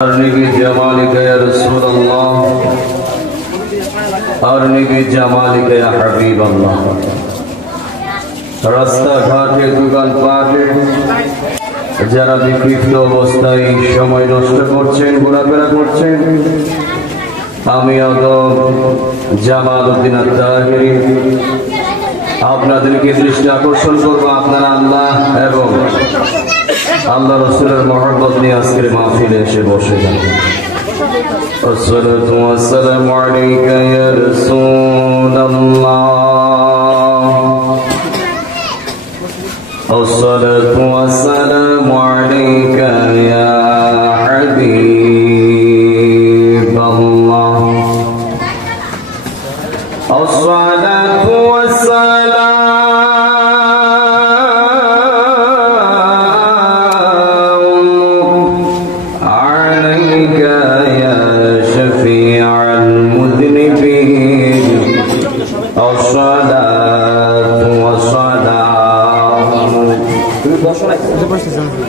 أرني بجمالك يا رسول الله أرني بجمالك يا حبيب الله রাস্তা ঘাটে দোকান পাটে যারা বিক্ষিপ্ত অবস্থায় সময় নষ্ট করছেন ঘোরাফেরা করছেন আমি জামালউদ্দিন আত্তাহিরি আপনাদেরকে দৃষ্টি আকর্ষণ করব আপনারা আল্লাহ এবং আল্লাহ রাসূলের মহব্বত নিয়ে আজকের মাহফিলে এসে বসে যান। আসসালাতু ওয়াসসালামু আলাইকা ইয়া রাসূলুল্লাহ আসসালাতু ওয়াসসালামু আলাইকা ইয়া হাবিবাল্লাহ আসসালাতু ওয়াসসালামু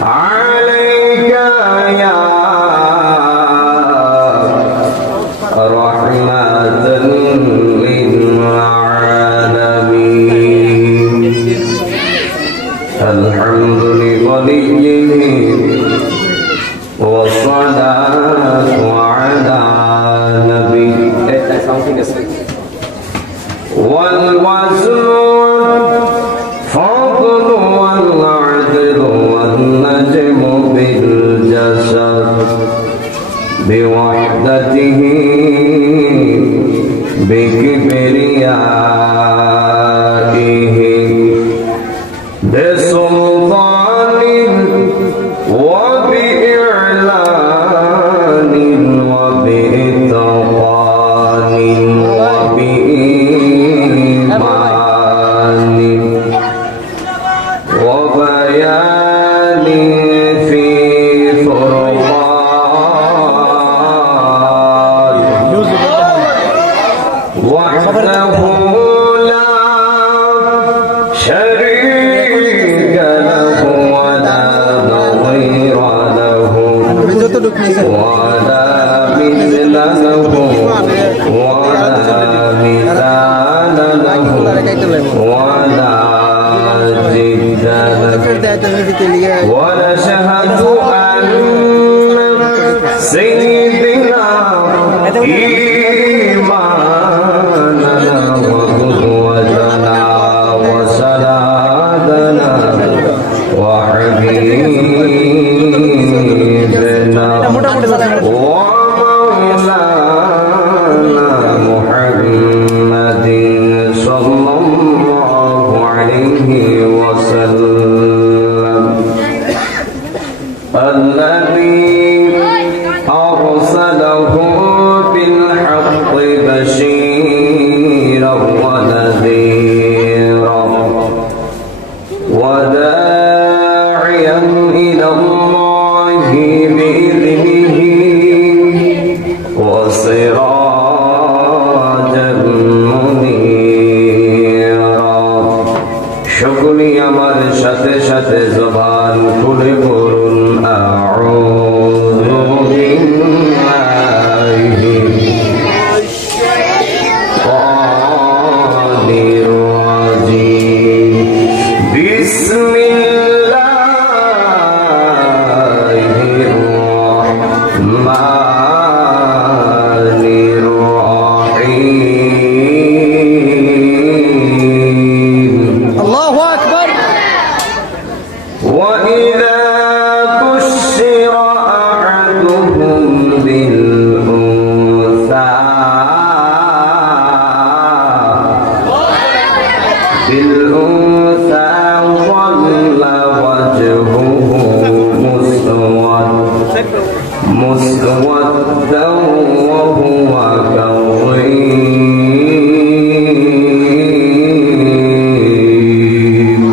عليك يا رحمة للعالمين الحمد لوليه والصلاة على نبيه والوزن فضل والعدل والنجم بالجسد بوحدته بكبريائه بسلطان وبإعلان وبإتقان وبإيمان وبيان في فرقان وحده لا شريك له ولا نظير له ولا مثل له ولا مثال له ولا جد له ونشهد أن سيدنا إيماننا وقدوتنا وسندنا وحبيبنا ومولانا محمد صلى الله عليه وسلم الذي أرسله بالحق بشيرا ونذيرا وداعيا إلى الله بإذنه وسراجا منيرا شكري আমার সাথে সাথে জবান খুলে বলুন আউযু বিল্লাহি শাইতানির রাজীম বিসমিল্লাহির রাহমানির রাহিম আল্লাহু আকবার وإذا بشر أحدهم بالأنثى ظل وجهه مسودا وهو كظيم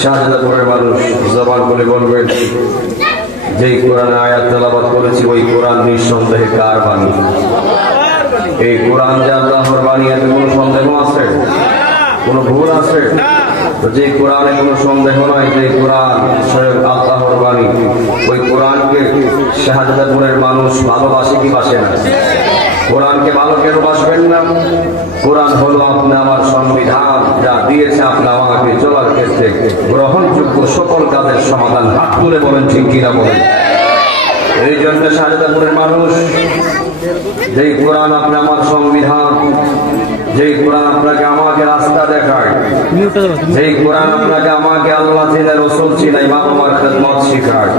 শাহজাদপুরের মানুষ জবান করে বলবেন যেই কোরআন আয়াত তেলাওয়াত করেছি ওই কোরআন নিঃসন্দেহে কার বাণী? এই কোরআন যে আল্লাহর বাণী এতে কোনো সন্দেহ আছে? কোনো ভুল আছে? যে কোরআনে কোনো সন্দেহ নয় যে কোরআন স্বয়ং আল্লাহর বাণী। ওই কোরআনকে শাহজাদপুরের মানুষ ভালোবাসে কি বাসে না? কোরআনকে ভালো কেন বাসবেন না? কোরআন হলো আপনি আমার সংবিধান, যা দিয়েছে আপনি আমাকে চলার ক্ষেত্রে গ্রহণযোগ্য সকল কাজের সমাধান। হাত তুলে বলেন ঠিক কিনা বলেন। এই জন্য শাহজাদপুরের মানুষ, যেই কোরআন আপনি আমার সংবিধান, যেই কোরআন আপনাকে আমাকে রাস্তা দেখায়, যেই কোরআন আপনাকে আমাকে আল্লাহ চিনে রাসূল চিনে ইমাম আমার খেদমত শেখায়,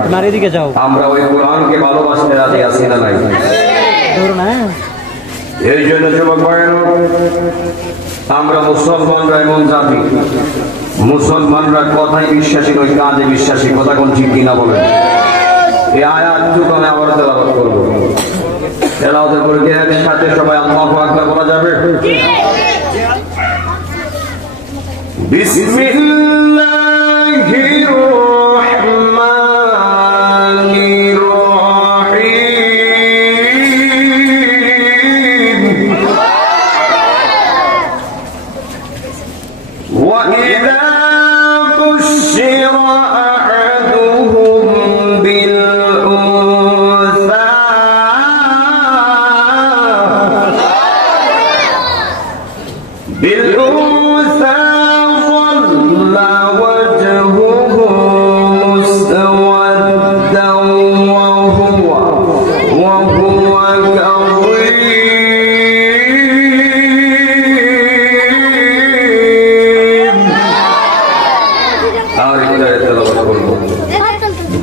আমরা ওই কোরআনকে ভালোবাসতে রাজি আছি না নাই? এই জন্য যুবক ভাইয়েরা, আমরা মুসলমানরা এমন জাতি, মুসলমানরা কথায় বিশ্বাসী নয়, কাজে বিশ্বাসী। কথা কোন ঠিক কিনা বলেন? এই আয়াতটুকু আমি আবার তেলাওয়াত করব। তেলাওয়াতের পরে কি একসাথে সবাই আল্লাহু আকবার বলা যাবে? বিসমিল্লাহির রহমানির রহিম। ওয়া ইযা বুশিরা আহাদুহুম বিল উনসা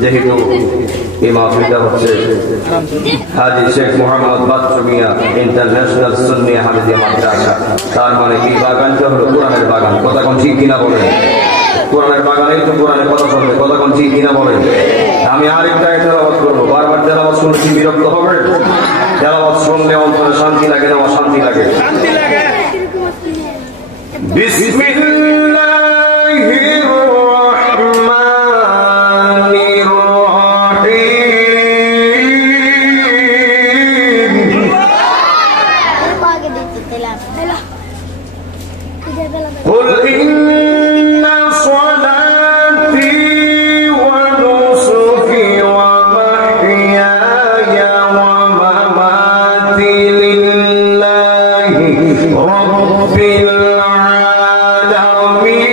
যেহেতু এই মাহফিলটা হচ্ছে হাজী শেখ মোহাম্মদ বাচ্চু মিয়া ইন্টারন্যাশনাল সুন্নিয়া হাফিজিয়া মাদ্রাসা, তার মানে এই বাগানটা হলো কোরআনের বাগান। কথা কোন ঠিক কিনা বলেন? কোরআনের বাগানেই তো কোরআনের কথা শুনবে। কথা কোন ঠিক কিনা বলেন? আমি আরেকটা তেলাওয়াত করবো, বারবার তেলাওয়াত শুনতে বিরক্ত হবে? তেলাওয়াত শুনলে অন্তরে শান্তি লাগে না অশান্তি লাগে? বিসমিল্লাহির রহমানির قل إن صلاتي ونسكي ومحياي ومماتي لله رب العالمين।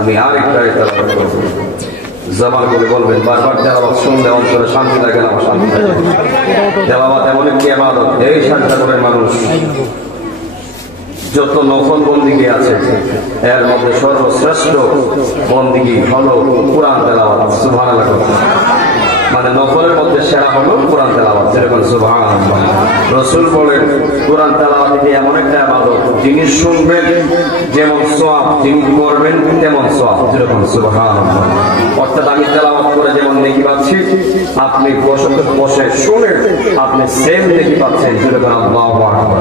আমি আরেকটা তেলাওয়াত করব, জবান করে বলবেন। বারবার তেলাওয়াত শুনলে অন্তরে শান্তি লাগে না অশান্তি লাগে? তেলাওয়াত এমন একটি ইবাদত, এই শাহজাদপুরের মানুষ যত নফল বন্দিগি আছে এর মধ্যে সর্বশ্রেষ্ঠ বন্দিগি হলো কোরআন তেলাওয়াত। সুবহানাল্লাহ। মানে নফলের মধ্যে সেরা হলো কোরআন তেলাওয়াত। যেরকম সুবহানাল্লাহ, রাসূল বলেন কোরআন তেলাওয়াত এমন একটা ইবাদত, যিনি শুনবেন যেমন সওয়াব, যিনি করবেন তেমন সওয়াব। যেরকম সুবহানাল্লাহ। অর্থাৎ আমি তেলাওয়াত করে যেমন নেকি পাচ্ছি, আপনি বসে শুনে আপনি সেম নেকি পাচ্ছেন। যেরকম আল্লাহু আকবার।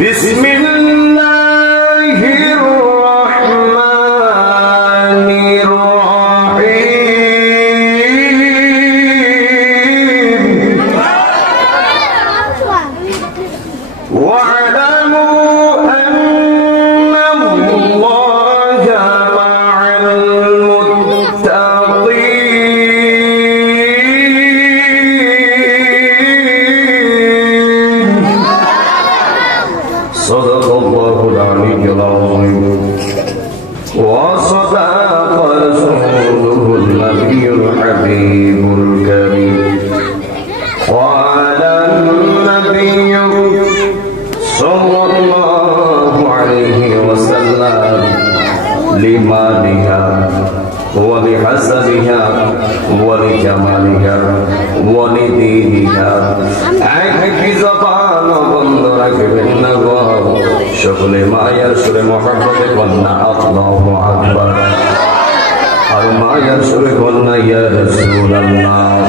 বিসমিল্লাহির রহমানির রহিম। واعلموا أن الله مع المتقين. صدق الله العلي العظيم وصدق رسوله النبي الحبيب الكريم. قال النبي صلى الله عليه وسلم لمالها ولحسبها ولجمالها ولدينها আইকি জবান বন্ধ রাখবেন না গো, সকলে মায়ের সুরে মহব্বতে কন্যা আল্লাহু আকবার। আর মায়ের সুরে কন্যা ইয়া রাসূলুল্লাহ।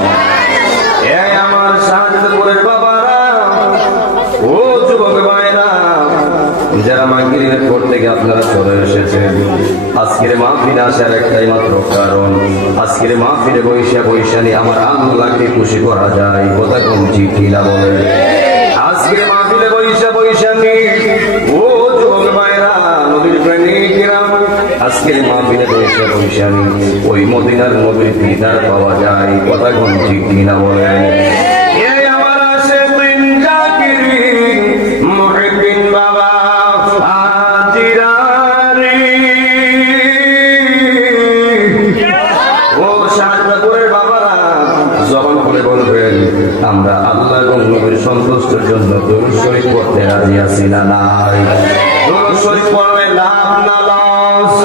এই আমার শাহজাদপুরের বাবারা, ও যুবক ভাইরা, যারা মাহফিলের পর থেকে আপনারা চলে এসেছেন, আজকের মাহফিলে আসার একটাই মাত্র কারণ, আজকের মাহফিলে বৈশানী আমার আল্লাহকে খুশি করা যায়। কথা কোন চিঠি না বলে আজকের মাহফিলে বৈশানী ও যুবক ভাইরা, নবীর প্রেমিকেরা, আজকের মাহফিলে বৈশানী ওই মদিনার নবীর দিদার পাওয়া যায়। কথা কোন চিঠি না বলে আমরা আল্লাহ এবং নবীর সন্তুষ্টির জন্য দুরূদ শরীফ পড়তে রাজি আছি না নাই? দুরূদ শরীফ পড়লে লাভ না লস?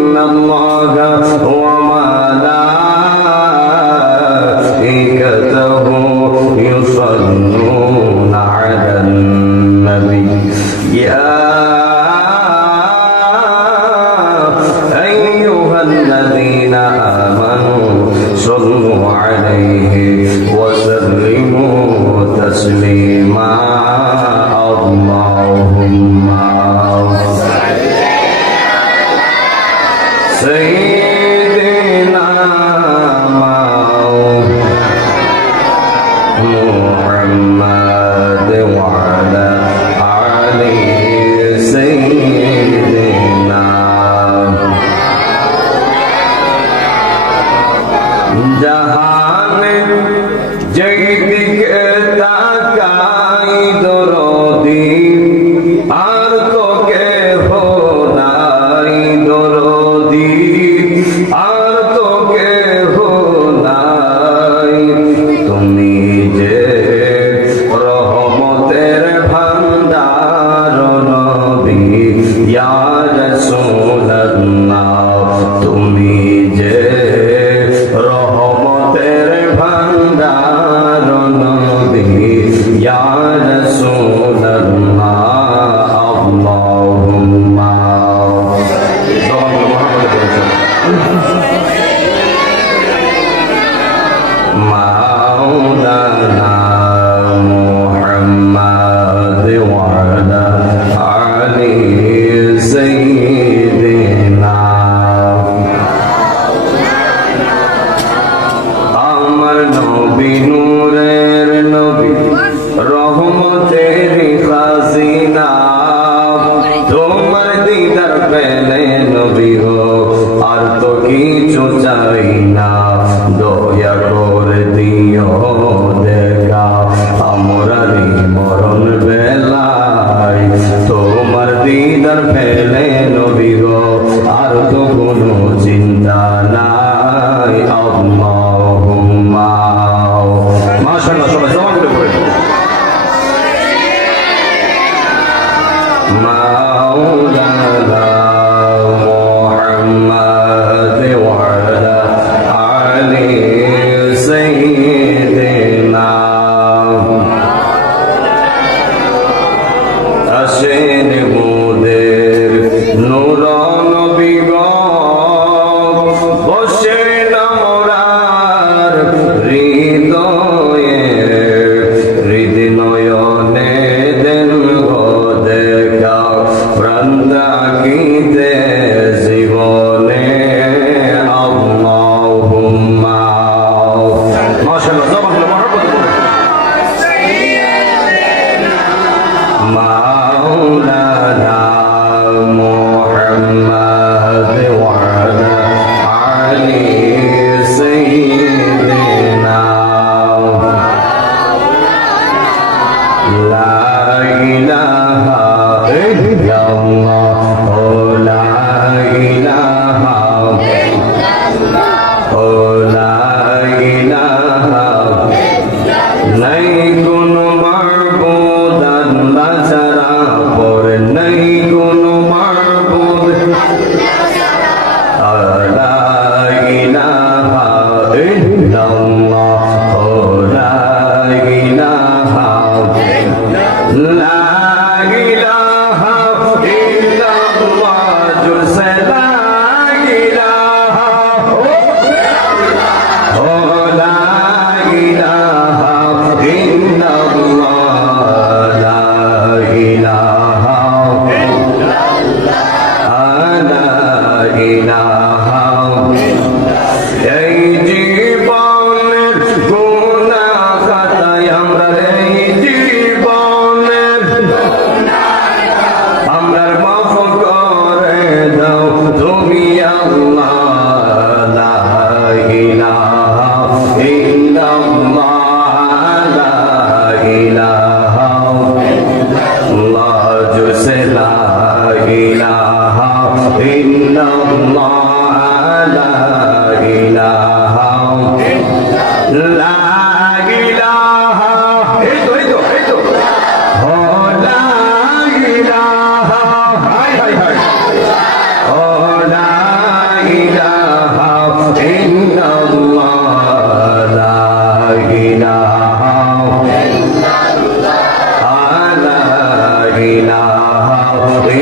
ইন্নাল্লাহা ওয়া মালাইকাতাহু ইউসাল্লুনা আলান নবী ইয়া আইয়ুহাল্লাযীনা আমানু صلوا عليه وسلموا تسليما اللهم سيدنا محمد وعلى آله سيدنا জাহানে যেই দিকে তাকাই দরদি আর তো কেহ নাই, দরদি আর তো কেহ নাই, তুমি যে রহমতের ভান্ডার নবী ইয়া রাসূলুল্লাহ, তুমি যে রহমতের ভান্ডার নবী ইয়া রাসূলুল্লাহ আল্লাহুম্মা মাওলানা মুহাম্মদ ওয়া আলা আলি সাইয়্যিদিনা আমার নবী নূরের নবী রহমতের খাজিনা, তোমার দিদার পেলে নবী গো আর তো কিছু চাই না, দয়া করে দিও দেখা আমরারি মরণ বেলায়, তোমার দিদার পেলে নবী গো আর তো কোনো চিন্তা নাই। আল্লাহুম্মা মাশাআল্লাহ, সবাই জমা করে পড়ে মাওলানা মুহাম্মদ ওয়া আলা আলি সাইয়্যিদিনা আসেন মোদের নূর নবী গো বসেন মোরার হৃদয়ে, হৃদয়নে দেন গো দেখা প্রাণ থাকিতে জীবনে। আল্লাহুম্মা মাশাআল্লাহ, জবান মহব্বত মাওলানা মুহাম্মদ ওয়া আলা আলি সাইয়্যিদিনা লা ইলাহা ইল্লাল্লাহ লা ইলাহা লা ইলাহা নাই কোনো মাবুদ আল্লাহ ছাড়া, পর নাই কোনো মাবুদ লা ইলাহা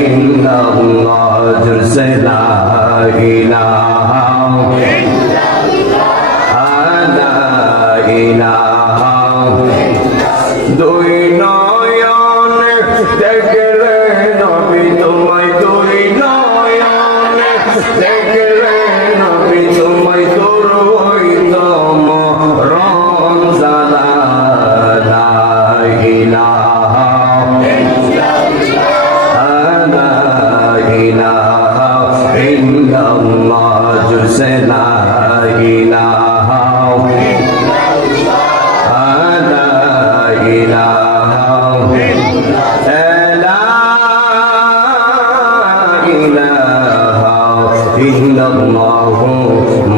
ইল্লাল্লাহ জুরসে লা ইলাহা ইলাহা দুই নয়ন দেখলে নবী তোমায় দুই নয়ন দেখলে নবী তোমায় তোর হইতম রমজানা লা ইলাহা ইলাহা ইল্লাল্লাহ জুরসে লা ইলাহা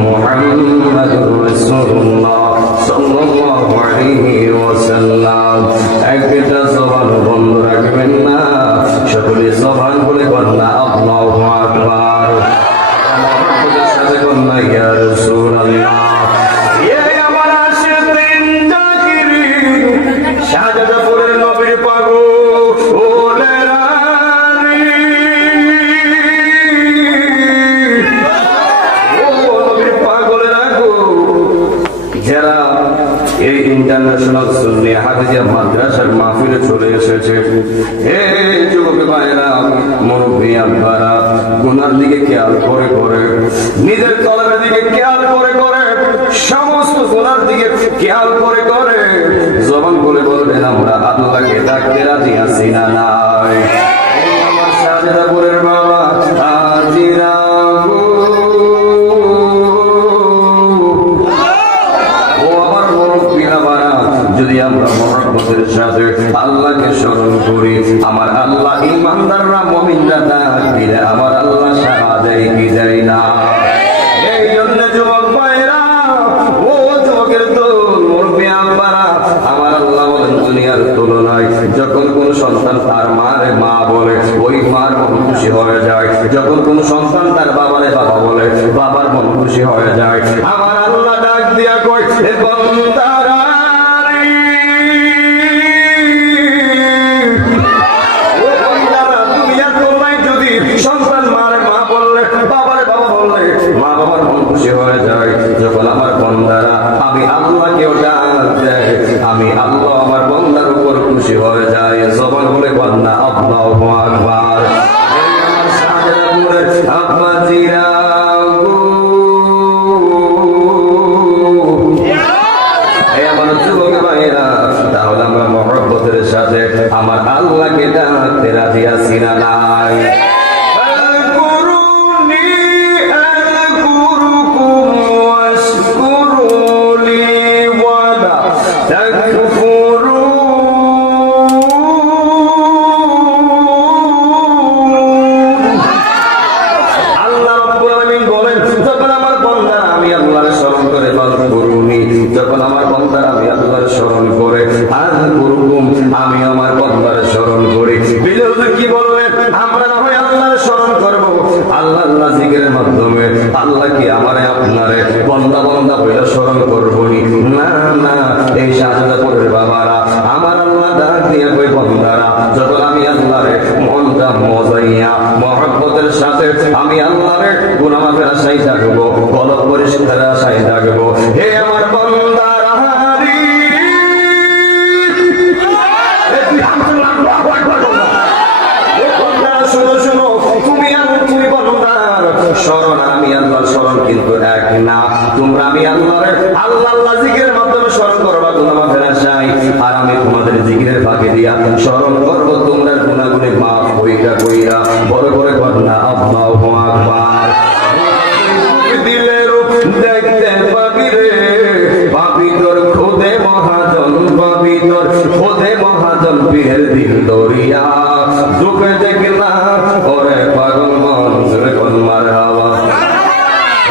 মুহাম্মাদুর রাসূলুল্লাহ সাল্লাল্লাহু আলাইহি ওয়াসাল্লাম। একটা জবান বন্ধ রাখবেন না, সকলে জবান বলে বলনা আল্লাহু আকবার। আমাদের সাথে বলনা ইয়া রাসূলুল্লাহ। শাহজাদাপুরের নবীর পাগল যারা এই ইন্টারন্যাশনাল সুন্নি হাফিজিয়া মাদ্রাসার মাহফিলে চলে এসেছে, এই যুবক ভাইরা মুরব্বী আব্বারা গুনার দিকে খেয়াল করে করে, নিজের তলবের দিকে খেয়াল করে করে, সমস্ত গুনার দিকে খেয়াল করে করে জবান বলে বলবেন আমরা আল্লাহকে ডাকতে রাজি আছি না নাই। আমার শাহজাদাপুরের বাবা আজিরা যদি আমরা মহব্বতের সাথে আল্লাহকে স্মরণ করি, আমার আল্লাহ ইমানদাররা মুমিনরা ডাক দিলে আমার আল্লাহ সাড়া দেয় কি দেয় না। এই জন্য যুবক ভাইরা, ও যুবকের দল, মুরব্বী আব্বারা, আমার আল্লাহ বলেন দুনিয়ার তুলনায় যখন কোন সন্তান তার মারে মা বলে ওই মার মন খুশি হয়ে যায়, যখন কোন সন্তান তার বাবারে বাবা বলে বাবার মন খুশি হয়ে যায়। আমার আল্লাহ ডাক দিয়া কই, এ বান্দারা সন্তান মারে মা বললে বাবারে বাবা বললে মা বাবার মন খুশি হয়ে যায়। যখন আমার বন্দারা আমি আল্লাহকেও ডাক দেয়, আমি আল্লাহ আমার বন্দার উপর খুশি হয়ে যায়। জবান বলে বন্না আল্লাহু আকবার। আমার শাহজাদাপুরের আব্বাজিরা আমার যুবক ভাইরা, তাহলে আমরা মহব্বতের সাথে আমার আল্লাহকে ডাকতে রাজি আছি না নাই? যখন আমার বন্দার আমি আল্লাহর স্মরণ করে আর করুম, আমি আমার বন্দার স্মরণ করি। কি বলবেন? আমরা না হয় আল্লাহর স্মরণ করবো, আল্লাহ আল্লাহ জিকিরের মাধ্যমে আল্লাহ কি আমারে আপনারে বন্দা বন্দা বলে স্মরণ করবো না? না, এই শাহজাদাপুরের বাবারা আমার আল্লাহ ডাক দিয়ে কই বন্দারা, যখন আমি আল্লাহরে মনটা মজাইয়া মহব্বতের সাথে আমি আল্লাহরে গুনাহ মাফের আশায় থাকবো, কলব পরিষ্কার আশায় থাকবো। হে আমার বন্দারা, শুনো শুনো, তুমি স্মরণ আমি আল্লাহর স্মরণ কিন্তু এক না। তোমরা আমি আল্লাহর আল্লাহ জিকিরের মাধ্যমে স্মরণ করবা গুনাহ মাফের আশায়, আর আমি তোমাদের জিকিরের ফাঁকে দিয়া স্মরণ করবো তোমরা গুনাহগুলি মাফ কইরা কইরা। বড় করে কন্যা আল্লাহু আকবার। দিলের দেখতে পাবি রে পাবি তোর খোদে মহাজন, পাবি তোর খোদে মহাজন, পীরের দিল দরিয়া দুঃখে দেখলা ওরে পাগল মন জোরে কোন মারহাবা।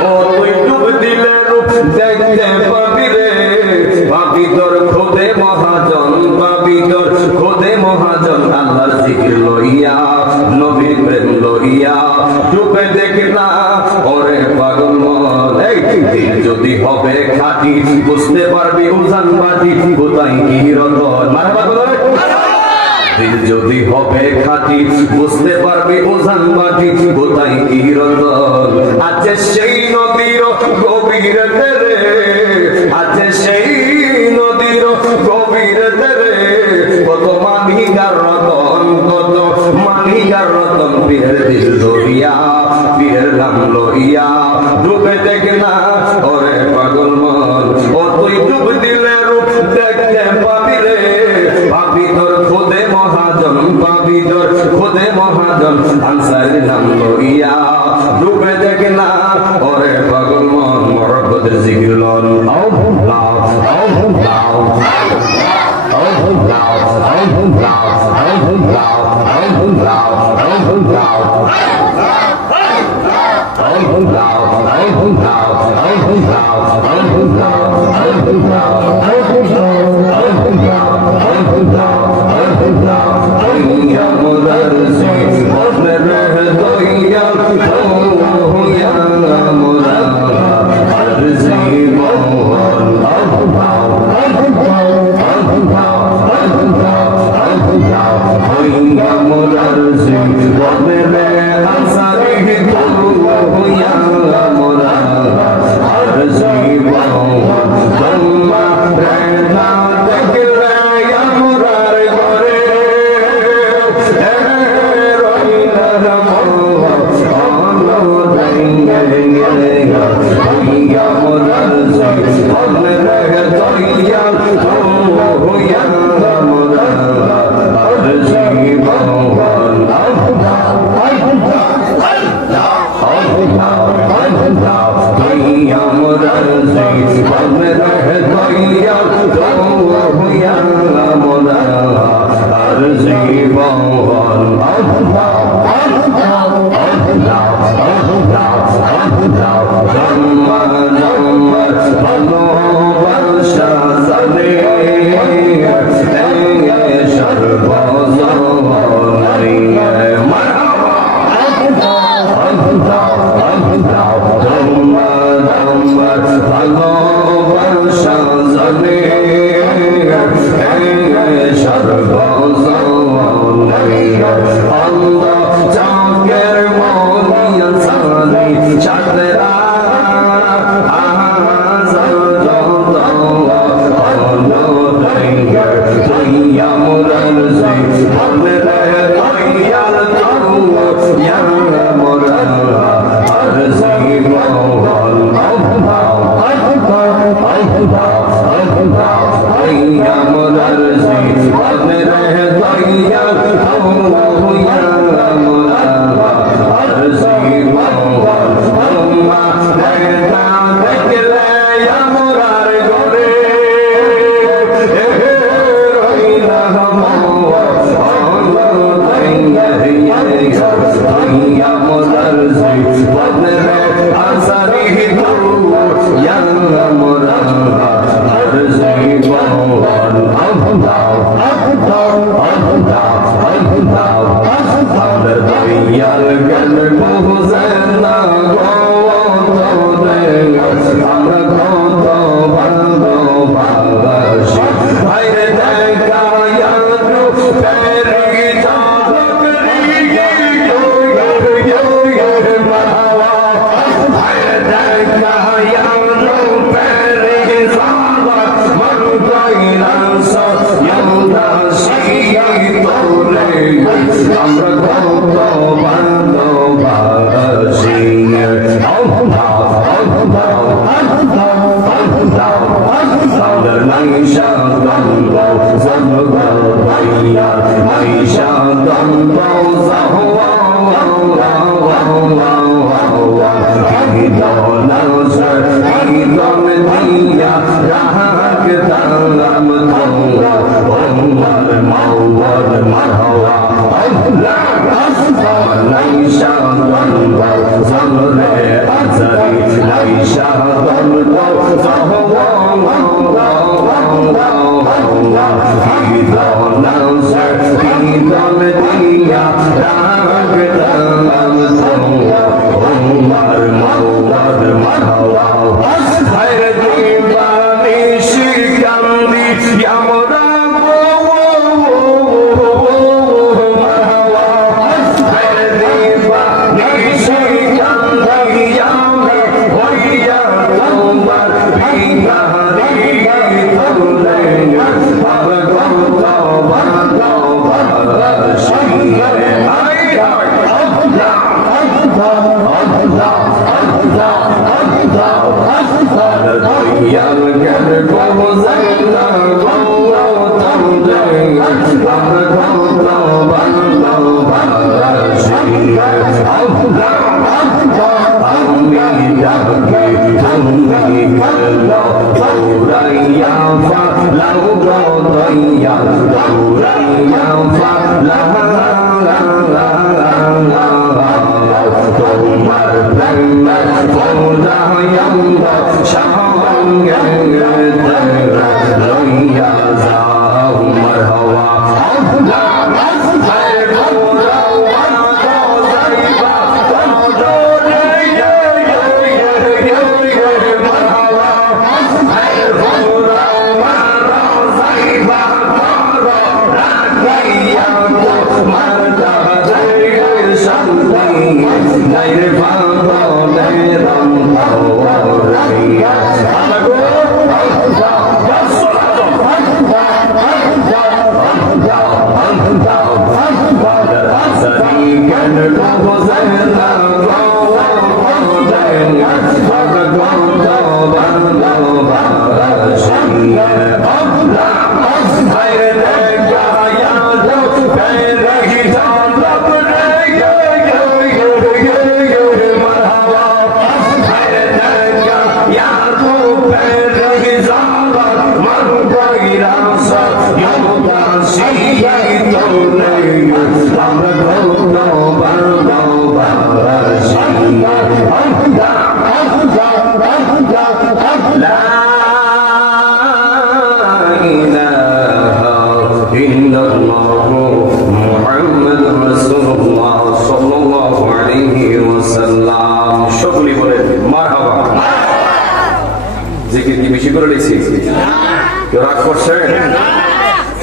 ও তুই ডুব দিলে রূপ দেখতে পাবি রে পাবি তোর খোদে মহাজন, পাবি তোর খোদে মহাজন, আল্লাহর জিকির লইয়া নবীর প্রেম লইয়া ডুবে দেখলা ওরে পাগল মন। যদি হবে খাঁটি বুঝতে পারবি উজান বাটি কোথায় কি রতন। মারহাবা দিল যদি হবে খাঁটি বুঝতে পারবে ওজান মাটি কোথায় কি রতন আছে সেই নদীর গভীর রে আছে সেই নদীর গভীর রে কত মানিকার রতন কত মানিকার রতন পীরের দিল দরিয়া পীরের নাম লইয়া ডুবে দেখ না ওরে পাগল মন ও তুই ডুব দিলে রূপ দেখতে পাবি রে পাবি তোর খোদে মহাজন পাবি তোর খোদে মহাজন আনসারের নাম লইয়া ডুবে দেখ না ওরে পাগল মন মরকতের জিকির লন আও লাও আও লাও আও লাও আও লাও আও লাও আও লাও আও লাও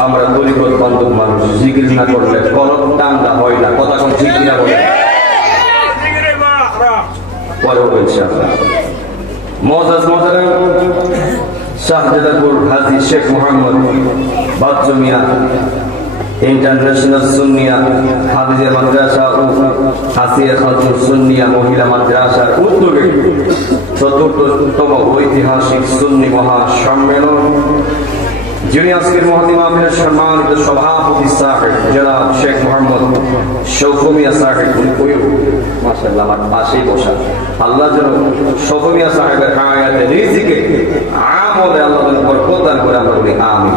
আমরা দলিগত বান্ধব মানুষ, জিকির না করলে কলম টান্দা হয় না। কথা কোন ঠিক না বলে পরে বলছি আমরা মজাজ মজারা শাহজাদাপুর হাজী শেখ মোহাম্মদ বাচ্চু মিয়া ইন্টারন্যাশনাল সুন্নিয়া হাদিয়া মাদ্রাসা ও হাসিয়া খাতুন সুন্নিয়া মহিলা মাদ্রাসার উদ্যোগে ৪৪তম ঐতিহাসিক সুন্নি মহাসম্মেলন, যিনি আজকের মহতী মাহফিলের সম্মানিত সভাপতি সাহেব জনাব শেখ মোহাম্মদ শৌকত মিয়া সাহেব, মাশাআল্লাহ আমার পাশেই বসা, আল্লাহ যেন শৌকত মিয়া সাহেবের হায়াতে রিজিকে আমলে আল্লাহ যেন বরকত দান করে, আমরা বলি আমিন।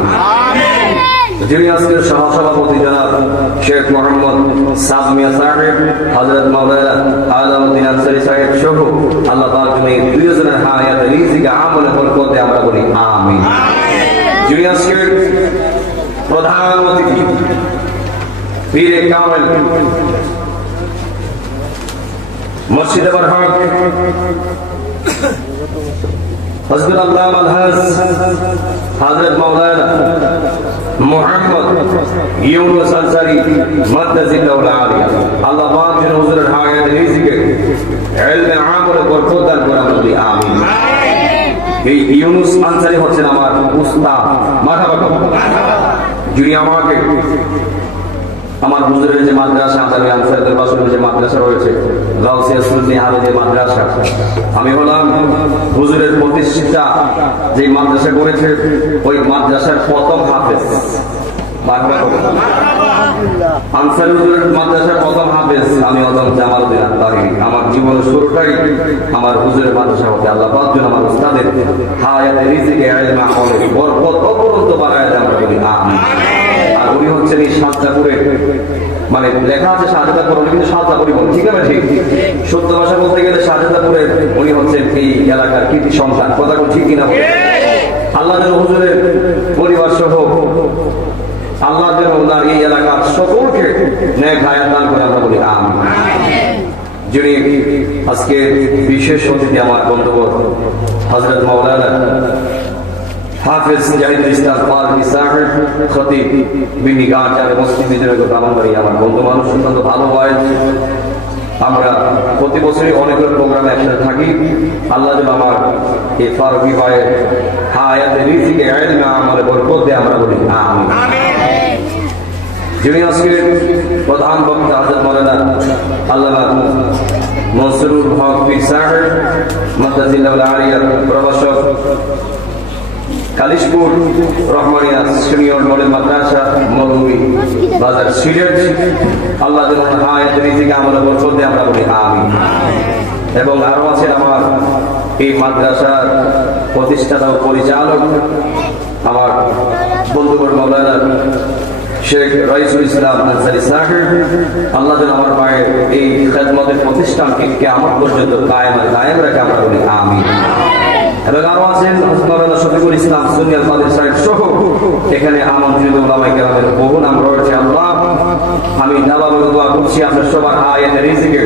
যিনি আজকের সহসভাপতি জনাব শেখ মোহাম্মদ সাদ মিয়া সাহেব, হযরত মাওলানা আলাউদ্দিন আনসারী সাহেব সহ আল্লাহ তাআলা যেন এই দুইজনের হায়াতে রিজিকে আমলে বরকত দেয়, আমরা বলি আমিন। যিনি আজকের প্রধান অতিথি পীরে কামেল মসজিদ বরহক হযরত আল্লামা আলহাজ হযরত মাওলানা মুহাম্মদ ইউনুস আনসারী মাদ্দাজিল্লাহুল আলিয়া, আল্লাহ পাক যেন হুজুরের হায়াতে রিজিকে ইলমে আমলে বরকত দান করে, আমরা বলি আমিন। এই ইউনুস আনসারী হচ্ছেন আমার উস্তাদ, মারহাবা। যিনি আমাকে আমার হুজুরের যে মাদ্রাসা আনসারী আনসারীদের বাসনের যে মাদ্রাসা রয়েছে গাউসিয়া সুন্নি হাফেজে মাদ্রাসা, আমি হলাম হুজুরের প্রতিষ্ঠাতা যে মাদ্রাসা করেছে ওই মাদ্রাসার প্রথম হাফেজ। আনসারী হুজুরের মাদ্রাসার প্রথম হাফেজ আমি হলাম জামালউদ্দিন আনসারী। আমার জীবনের শুরুটাই আমার হুজুরের মাদ্রাসা হতে, আল্লাহ পাক যেন আমার উস্তাদের হায়াতে রিজিকে ইলমে আমলে বরকত অপরন্ত বাড়ায় দেন, আমরা বলি আমিন। আর উনি হচ্ছেন এই শাহজাদপুরে, মানে লেখা আছে শাহজাদাপুর, উনি কিন্তু শাহজাদপুরি বলেন, ঠিক আছে? ঠিক সত্য ভাষা বলতে গেলে শাহজাদাপুরে উনি হচ্ছেন এই এলাকার কৃতি সন্তান। কথা কোন ঠিক কিনা? আল্লাহ যেন হুজুরের পরিবার সহ আল্লাহ যেন ওনার এই এলাকার সকলকে নেক হায়াত দান করে, আমরা বলি আমিন। যিনি আজকে বিশেষ অতিথি আমার বন্ধুবর হযরত মাওলানা হাফেজ জাহিদুল ইসলাম ফারুকী সাহেব খতিব বিনিগার জামে মসজিদ বিজয়নগর ব্রাহ্মণবাড়িয়া, আমার বন্ধু মানুষ, অত্যন্ত ভালো হয়। আমরা প্রতি বছরই অনেকগুলো প্রোগ্রামে একসাথে থাকি। আল্লাহ যেন আমার এই ফারুকী ভাইয়ের হায়াতে রিজিকে ইলমে আমলে বরকত দেয়, আমরা বলি আমিন। যিনি আজকের প্রধান বক্তা হযরত মাওলানা আল্লামা মনসুরুল হক পীর সাহেব মাদ্দাজিল্লাহুল আলিয়া, প্রভাষক কালিশপুর রহমানিয়া সিনিয়র মডেল মাদ্রাসা মৌলভী বাজার সিলেট, আল্লাহ যেন হায়াতে রিজিকে আমলে বরকত দেয়, আমরা বলি আমিন। এবং আরো আছেন আমার এই মাদ্রাসার প্রতিষ্ঠাতা ও পরিচালক আমার বন্ধুবর মাওলানা শেখ রাইসুল ইসলাম আনসারী সাহেব, আল্লাহ যেন আমার মায়ের এই খেদমতের প্রতিষ্ঠানকে কিয়ামত পর্যন্ত কায়েম রাখে, আমরা বলি আমিন। এবং আরো আছেন মাওলানা শফিকুল ইসলাম সুন্নি আল ফাদিল সাহেব সহ এখানে আমন্ত্রিত ওলামায়ে কেরামের বহু নাম রয়েছে। আল্লাহ আমি দাওয়াত দোয়া করছি আপনার সবার আয়াত রিজিকে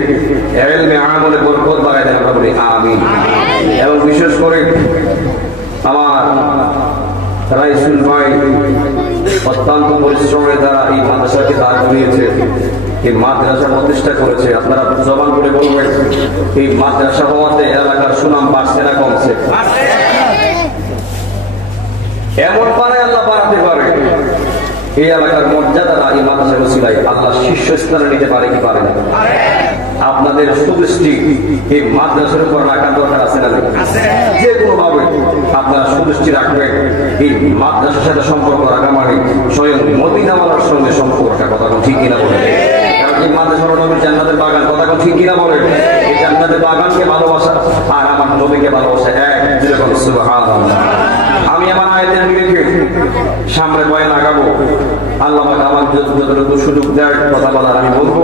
ইলমে আমলে বরকত বাড়ায় দেন, আমরা বলি আমিন। এবং বিশেষ করে আমার রাইসুল ভাই অত্যন্ত পরিশ্রমের দ্বারা এই মাদ্রাসাকে দাঁড় করিয়েছে, এই মাদ্রাসা প্রতিষ্ঠা করেছে। আপনারা জবান করে বলবেন এই মাদ্রাসা হওয়াতে এলাকার সুনাম বাড়ছে না কমছে? এমন পারে আল্লাহ বাড়াতে পারে এই এলাকার মর্যাদারা এই মাদ্রাসার ওসিলায় আল্লাহ শীর্ষস্থানে নিতে পারে কি পারে না? আপনাদের সুদৃষ্টি এই মাদ্রাসার উপর রাখার দরকার আছে না? যে কোনো ভাবে আপনারা সুদৃষ্টি রাখবেন। এই মাদ্রাসার সাথে সম্পর্ক রাখা মানে স্বয়ং মদিনাওয়ালার সঙ্গে সম্পর্ক রাখা। কথা ঠিক কিনা বলেন? কারণ এই মাদ্রাসা নবীর জান্নাতের বাগান। কথা ঠিক কিনা বলেন? এই জান্নাতের বাগানকে ভালোবাসা আর আমার নবীকে ভালোবাসা এক। যেরকম সুবহানাল্লাহ। আমি আমার আয়াতের নিরিখে সামনে বয়ান আগাবো। আল্লাহ আমার যতটুকু সুযোগ দেয় কথা বলার আমি বলবো।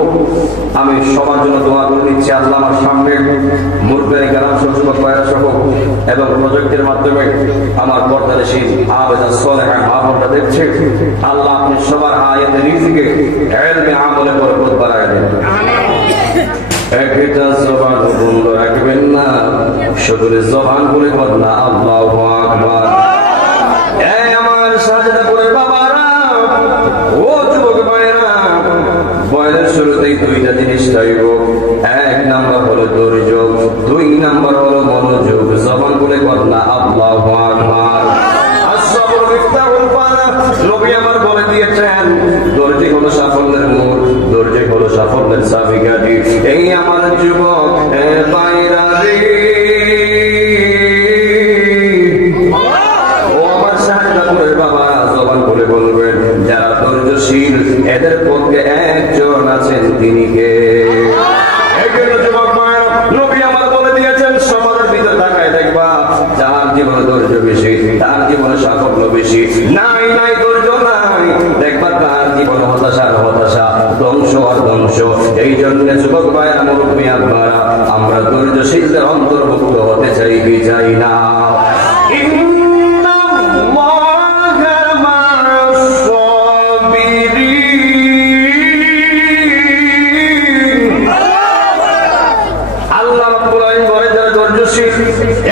আমি সবার জন্য দোয়া করে দিচ্ছি। আল্লাহ আমার সামনে মুরব্বী গ্রাম সংসদ পায়রা সহ এবং প্রজেক্টের মাধ্যমে আমার পর্দাদেশী আবেদা সলেহা মা-বোনরা দেখছে। আল্লাহ আপনি সবার আয়াতের রিজিকে ইলমে আমলে বরকত বাড়ায় দেন। একটা জবান বন্ধ রাখবেন না, সকলে জবান বলে বলনা আল্লাহু আকবার। আমার সাজদাপুরের বাবারা, ও যুবক ভাইরা, বয়সের শুরুতেই দুইটা জিনিস চাইব। এক নাম্বার হলো ধৈর্য, দুই নাম্বার হলো মনোযোগ। জবান বলে বলনা আল্লাহু আকবার। আসসাবরু মিফতাহুল ফালাহ। নবী আমার বলে দিয়েছেন ধৈর্য হলো সাফল্যের মূল, ধৈর্য হলো সাফল্যের চাবিকাঠি। এই আমার যুবক ভাইরা রে, যারা ধৈর্যশীল এদের পক্ষে একজন আছেন, তিনি কে? নবী আমার বলে দিয়েছেন সমাজের ভিতরে তাকায় দেখবা যার জীবনে ধৈর্য বেশি তার জীবনে সাফল্য বেশি। নাই নাই ধৈর্য নাই, দেখবা তার জীবনে হতাশা হতাশা, ধ্বংস আর ধ্বংস। এই জন্য যুবক ভাইরা, মুরব্বী আপনারা, আমরা ধৈর্যশীলদের অন্তর্ভুক্ত হতে চাই কি চাই না?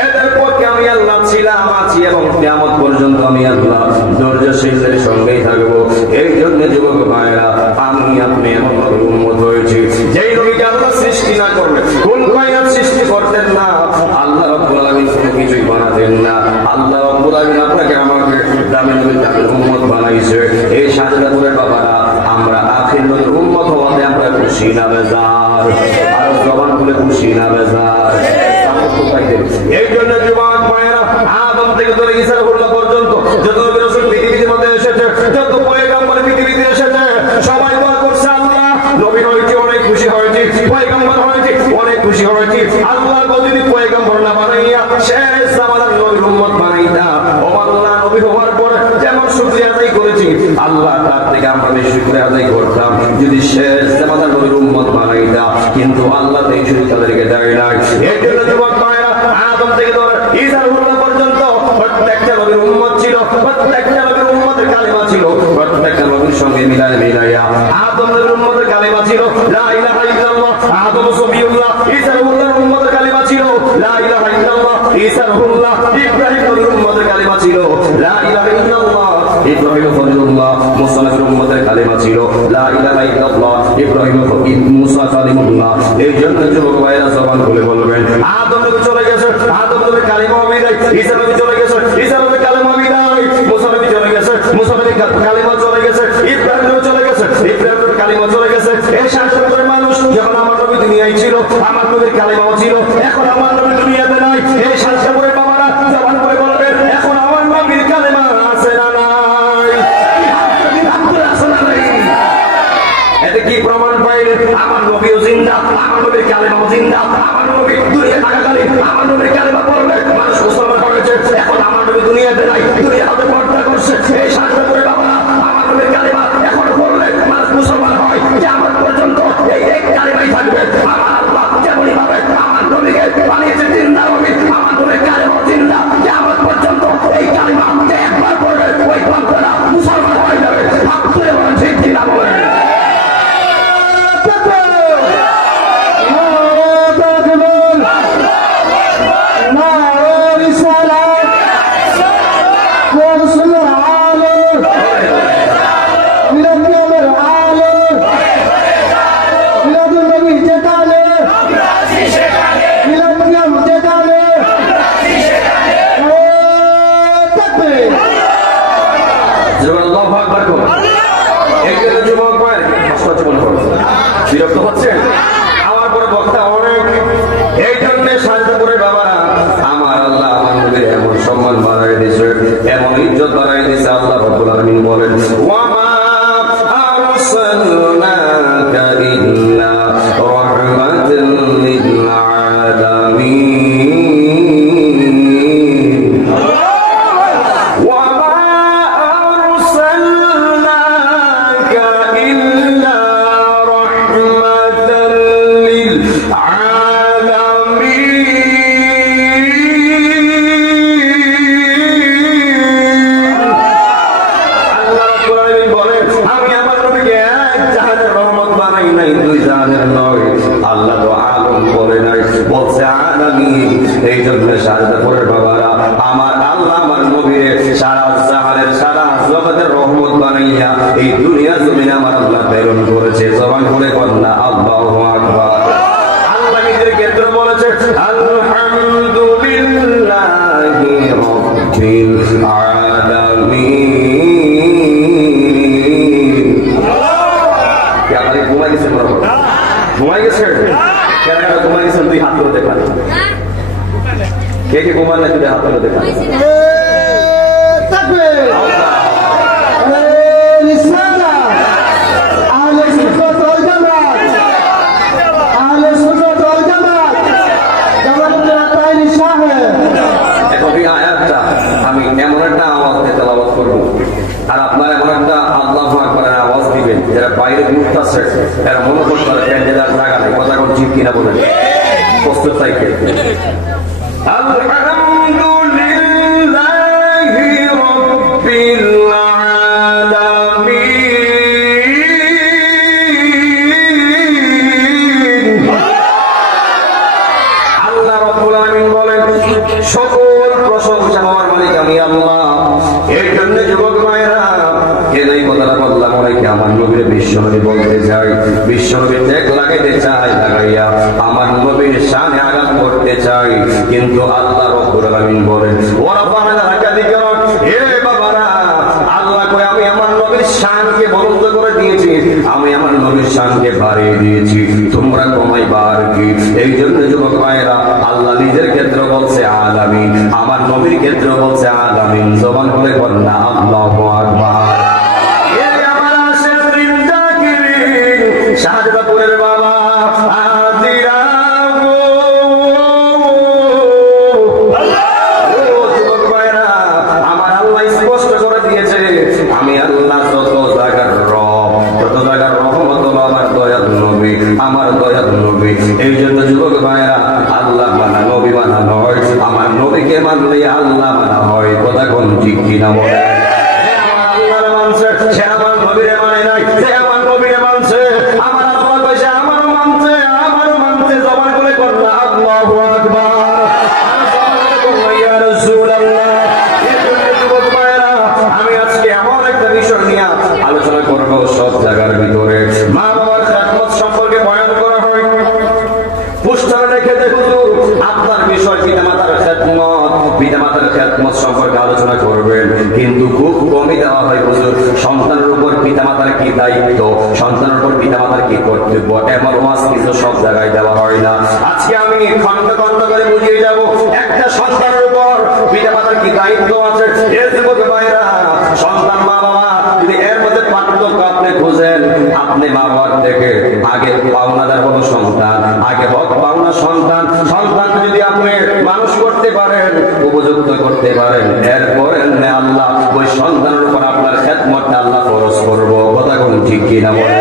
এদের পক্ষে আমি আল্লাহ ছিলাম, আছি এবং কিয়ামত পর্যন্ত আমি আল্লাহ ধৈর্যশীলদের সঙ্গেই থাকবো। এই জন্য যুবক ভাইরা, আমি আপনি এমন উম্মত হয়েছি যেই নবীকে আল্লাহ সৃষ্টি না করলে কোন কায়নাত সৃষ্টি করতেন না। আল্লাহ রাব্বুল আলামিন কোনো কিছুই বানাতেন না। আল্লাহ রাব্বুল আলামিন আপনাকে আমাকে দামি নবীর উম্মত বানাইছে। এই সাজদাপুরের বাবারা, আমরা আখির নবীর উম্মত হওয়াতে আমরা খুশি না বেজার? আর জবান খুলে খুশি না বেজার? এই জন্য যুবক ভাইয়েরা, আদম থেকে ধরে ঈসা রাসূলুল্লাহ পর্যন্ত যত নবী রাসূল পৃথিবীর মধ্যে এসেছে, যত পয়গম্বর পৃথিবীতে এসেছে, সবাই দোয়া করছে আল্লাহ নবী হয়েছে অনেক খুশি হয়েছি, পয়গম্বর হয়েছে অনেক খুশি হয়েছি। আল্লাহ যদি পয়গম্বর না বানাইয়া শেষ জামানার নবীর উম্মত বানাইতা, ও আল্লাহ নবী হওয়ার পর যেমন শুকরিয়া আদায় করেছি, আল্লাহ তার থেকে আমরা বেশি শুকরিয়া আদায় করতাম যদি শেষ জামানার নবীর উম্মত বানাইতা। কিন্তু আল্লাহ এই সুযোগ তাদেরকে দেয় নাই। এই জন্য যুবক ভাইরা, আদম থেকে ধরে ঈসা রাসূলুল্লাহ পর্যন্ত প্রত্যেকটা নবীর উম্মত ছিল, প্রত্যেকটা নবীর উম্মতের কালেমা ছিল, প্রত্যেকটা নবীর সঙ্গে মিলাইয়া আদম নবীর উম্মতের কালেমা ছিল লা ইলাহা ইল্লাল্লাহ। আদম সফিউল্লাহ, ঈসা রাসূলুল্লাহর উম্মতের কালেমা ছিল লা ইলাহা ইল্লাল্লাহ। ঈসা রাসূলুল্লাহ, ইব্রাহিম নবীর উম্মতের কালেমা ছিল লা ইলাহা ইল্লাল্লাহ। ইব্রাহিম খলিলুল্লাহ, মুসা নবীর উম্মতের কালেমা ছিল লা ইলাহা ইল্লাল্লাহ। ইব্রাহিম মুসা কালিমুল্লাহ। এই জন্য যুবক ভাইরা জবান খুলে বলবেন, আদম নবী চলে গেছে, আদম নবীর কালেমা বিদায়। ঈসা নবী চলে গেছে, ঈসা নবীর কালেমা বিদায়। মুসা নবী চলে গেছে, মুসা নবীর কালেমা চলে গেছে। ইব্রাহিম নবী চলে গেছে, ইব্রাহিম নবীর কালেমা চলে গেছে। এই শাসকের মানুষ যখন আমার নবী দুনিয়ায় ছিল, আমার নবীর কালেমাও ছিল। এখন আমার নবী দুনিয়াতে নাই। এই শাসকের বাবারা জবান করে বলবেন, এখন আমার নবীর কালেমা আছে না নাই? এতে কি প্রমাণ পাইলে? আমার নবীও জিন্দা, আমার নবীর কালেমাও জিন্দা। আমার নবী দুনিয়া থাকাকালীন আমার নবীর কালেমা পড়লে মানুষ মুসলমান হয়েছে। এখন আমার নবী দুনিয়াতে নাই, দুনিয়া হাতে পর্দা করছে। এই শাসন করে বাবা, আমার নবীর কালেমা এখন পড়লে মানুষ মুসলমান হয়। কিয়ামত পর্যন্ত এই এক কালেমাই থাকবে। আমার আল্লাহ যেমনই ভাবে আমার নবীকে বানিয়েছে জিন্দা নবী, আমার নবীর কালেমাও জিন্দা। যেখানে মিলাদুল যেখানে তাকবীর আল্লাহু আকবার করুন। একজন যুবক ভাই সচেতন করুন, বিরক্ত হচ্ছেন আমার পরে বক্তা অনেক, এই জন্য সাজদাপুরে বাবারা আমার আল্লাহ আমার নবীর এমন সম্মান বাড়াই দিয়েছে, এমন ইজ্জত বাড়াই দিয়েছে। আল্লাহ রাব্বুল আলামিন বলেন ওয়ামা আরসালনাকা ইল্লা রাহমাতাল লিল আলামিন ওয়ামা আরসালনাকা ইল্লা রাহমাতাল লিল এই জন্য সাজদাপুরের বাবারা আমার আল্লাহ আমার নবীর সারা জাহানের সারা জগতের রহমত বানাইয়া এই দুনিয়া জমিনে আমার আল্লাহ প্রেরণ করেছে। জবান করে কন্যা আল্লাহু আকবার। আল্লাহ নিজের ক্ষেত্রে বলেছে আলহামদুলিল্লাহি রাব্বিল আলামিন। কে আপনি ঘুমাই গেছেন? ঘুমাই গেছেন? কেন ঘুমাই গেছেন? তুই হাত করে দেখান। কে কে ঘুমান না? তুই হাত করে দেখান। তাকবীর রিসালা আহলে সুন্নাত ওয়াল জামাত আহলে সুন্নাত ওয়াল জামাত জামাতুল আতাইনি সাহেব। এখন এই আয়াতটা আমি এমন একটা আওয়াজে তেলাওয়াত করব আর আপনারা এমন একটা আল্লাহু আকবারের আওয়াজ দিবেন যারা বাইরে ঘুরতেছে তারা মনে করতে পারে প্যান্ডেলের জায়গা নেই। কথা কোন ঠিক কিনা বলেন? প্রস্তুত থাকবে। আলহামদুলিল্লাহি রাব্বিল আলামিন। আল্লাহ রাব্বুল আলামিন বলেন সকল প্রশংসা আমার মালিক আমি আল্লাহ। এই জন্য যুবক ভাইরা এই কথাটা বললাম অনেকে আমার নবীর বিশ্বনবী বলতে চাই, বিশ্বনবীর ত্যাগ লাগাইতে চাই, লাগাইয়া আমার নবীর শানে আঘাত করতে চাই, কিন্তু আল্লাহ রাব্বুল আলামিন বলেন ওরা বানানা রাখা দিকে হে বাবারা আল্লাহ কই আমি আমার নবীর শানকে বলন্দ করে দিয়েছি, আমি আমার নবীর শানকে বাড়িয়ে দিয়েছি, তোমরা কমাইবা আর কি। এই জন্য যুবক ভাইরা আল্লাহ নিজের ক্ষেত্রে বলছে আলামিন, আমার নবীর ক্ষেত্রে বলছে আলামিন। জবান করে কন্যা আল্লাহু আকবার। শাহজাদপুরের বাবা আজিরা যুবক ভাইরা আমার আল্লাহ স্পষ্ট করে দিয়েছে আমি আল্লাহ যত জায়গার রব, যত জায়গার রহমত আমার দয়াল নবী, আমার দয়াল নবী। এই জন্য যুবক ভাইরা আল্লাহ মানা নবী মানা নয়, আমার নবীকে মানলে আল্লাহ মানা হয়। কথা কোন ঠিক কিনা বলে? আল্লাহ মানছে সে আমার নবীরে মানে নাই, সে আমার নবীরে মানছে, আমার আল্লাহ কইছে আমারও মানছে, আমারও মানছে। জবান করে করলা আল্লাহু আকবার। ইয়া রাসূলুল্লাহ। যুবক ভাইরা আমি আজকে এমন একটা বিষয় নিয়ে আলোচনা করব, সব জায়গার ভিতরে মা বাবার খেদমত সম্পর্কে বয়ান করা হয়। পুস্তকে রেখে দেখুন আপনার বিষয় পিতামাতার খেদমত, পিতামাতার খেদমত সম্পর্কে আলোচনা করবেন, কিন্তু খুব কমই দেওয়া হয় হুজুর সন্তানের উপর পিতামাতার কি দায়িত্ব, সন্তানের উপর পিতামাতার কি কর্তব্য, এমন ওয়াজ কিছু সব জায়গায় দেওয়া হয় না। আজকে আমি খন্ড খন্ড করে বুঝিয়ে যাব একটা সন্তানের উপর পিতামাতার কি দায়িত্ব আছে। এর যুবক ভাইরা সন্তান মা বাবা যদি এর মধ্যে পার্থক্য আপনি খুঁজেন, আপনি মা বাবার থেকে আগে পাওনাদার কোনো সন্তান, আগে হক পাওনা সন্তান, সন্তানকে যদি আপনি মানুষ করতে পারেন, উপযুক্ত করতে পারেন, এরপরে আল্লাহ ওই সন্তানের উপর আপনার খেদমতটা আল্লাহ ফরজ করবো। কথা কোন ঠিক কিনা বলেন?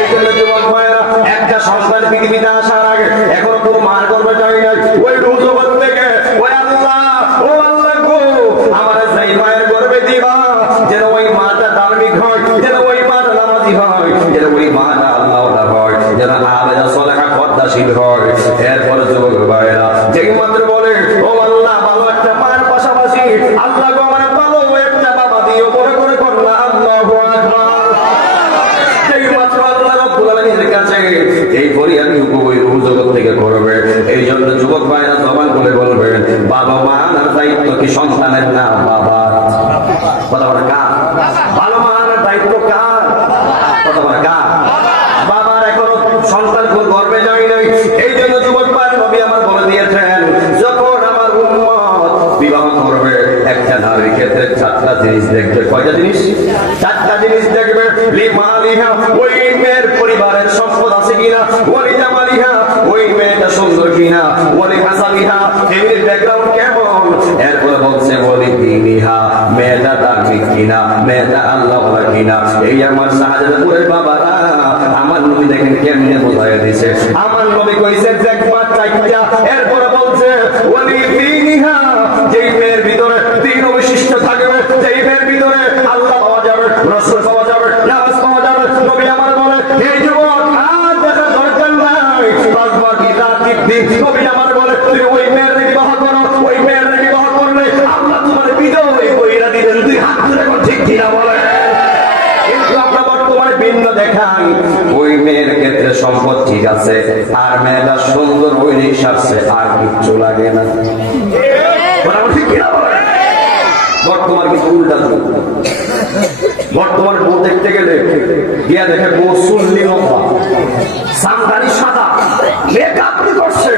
এই জন্য যুবক ভাইরা একটা সন্তান পৃথিবীতে আসার আগে এখনো কোনো মার করবে চাই নাই, ওই রুজগত থেকে ওই আল্লাহ ও আল্লাহ গো আমার সেই মায়ের গর্বে দিবা যেন ওই মাটা ধার্মিক হয়, যেন ওই মাটা নামাজি হয়, যেন ওই মাটা আল্লাহ হয়, যেন আবেদা সলেহা পদ্মাশীল হয়। এরপরে যুবক ভাইরা যেই মাত্র বলে ও আল্লাহ ভালো একটা মায়ের পাশাপাশি আল্লাহ গো আমার ভালো একটা বাবা দিও, মনে করে করলা আল্লাহু আকবার। যেই মাত্র আল্লাহ রাব্বুল আলামিনের কাছে এই ফরিয়াদ কিন্তু ওই রূহ জগৎ থেকে করবে। এই জন্য যুবক ভাইরা জবান করে বলবেন, বাবা মা আনার দায়িত্ব কি সন্তানের না বাবার? কথা বলে কার? ভালো মা আনার দায়িত্ব কার? কথা বলে কার? বাবার। এখনো সন্তান গর্বে যায় নাই। এই জন্য যুবক ভাইরা নবী আমার বলে দিয়েছেন, যখন আমার উম্মত বিবাহ করবে একটা নারীর ক্ষেত্রে 4টা জিনিস দেখবে। কয়টা জিনিস? 4টা জিনিস দেখবে। লিমালিহা, ওই মেয়ের পরিবারের সম্পদ আছে কিনা। ওয়ালি জামালিহা, ওই মেয়েটা সুন্দর কিনা। ওয়ালি হাসাবিহা, এর ব্যাকগ্রাউন্ড কেমন। এরপরে বলছে ওয়ালি দীনিহা, মেয়েটা ধার্মিক কিনা, মেয়েটা আল্লাহ ওয়ালা কিনা। এই আমার শাহজাদপুরের বাবারা আমার নবী দেখেন কেমনে বোঝায় দিছে। আমার নবী কইছে দেখবা 4টা। এরপরে বলছে ওয়ালি দীনিহা, যেই মেয়ের ভিতরে দ্বীন বৈশিষ্ট্য থাকবে, যেই মেয়ের ভিতরে আল্লাহ পাওয়া যাবে, রাসূল পাওয়া যাবে, নামাজ পাওয়া যাবে। নবী আমার বলে, এই যুবক আর দেখা দরকার নাই, বাবা কি রাত দিন। নবী আমার বলে, তুমি ওই মেয়ের বিবাহ করো। ওই মেয়ের বিবাহ করলে আল্লাহ তোমার বিজয় কইরা দিবেন। তুই হাত ধরে ঠিক কিনা বলে। কিন্তু আমরা বর্তমানে ভিন্ন দেখাই। ওই মেয়ের ক্ষেত্রে সম্পদ ঠিক আছে, আর মেয়েটা সুন্দর হইলেই সারছে, আর কিচ্ছু লাগে না। ঠিক কিনা বলে। বর্তমান কিছু উল্টা যুগ। বর্তমান বউ দেখতে গেলে গিয়া দেখে বউ চুল্লি লম্বা, সামদানি সাদা, মেকআপ করছে,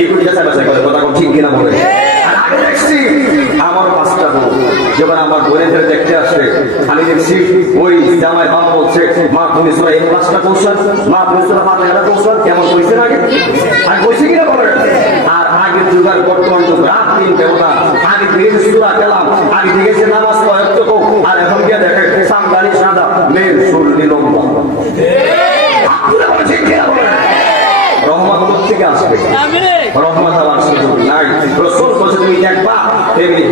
এইগুলি যাচাই বাছাই করে। কথা ঠিক কিনা বলে। আর আগে দেখছি আমার 5টা বউ যখন আমার বোনের দেখতে আসে, আমি দেখছি ওই জামাই বাবা বলছে, মা তুমি সবাই এই 5টা কৌশল, মা তুমি সবাই 5টা কৌশল কেমন কইছে আগে। আমি কইছি কিনা বলে। আর আগের যুগ আর বর্তমান যুগ রাত দিন ব্যবধান। আগে থেকে সুরা গেলাম, আগে থেকে সে নামাজ পড়ে, আর এখন গিয়ে দেখে সামদানি সাদা, মেয়ের চুল্লি লম্বা। রহমত থেকে আসবে, রহমত আবার সুযোগ নাই। রাসূল বলছে তুমি দেখবা তেমনি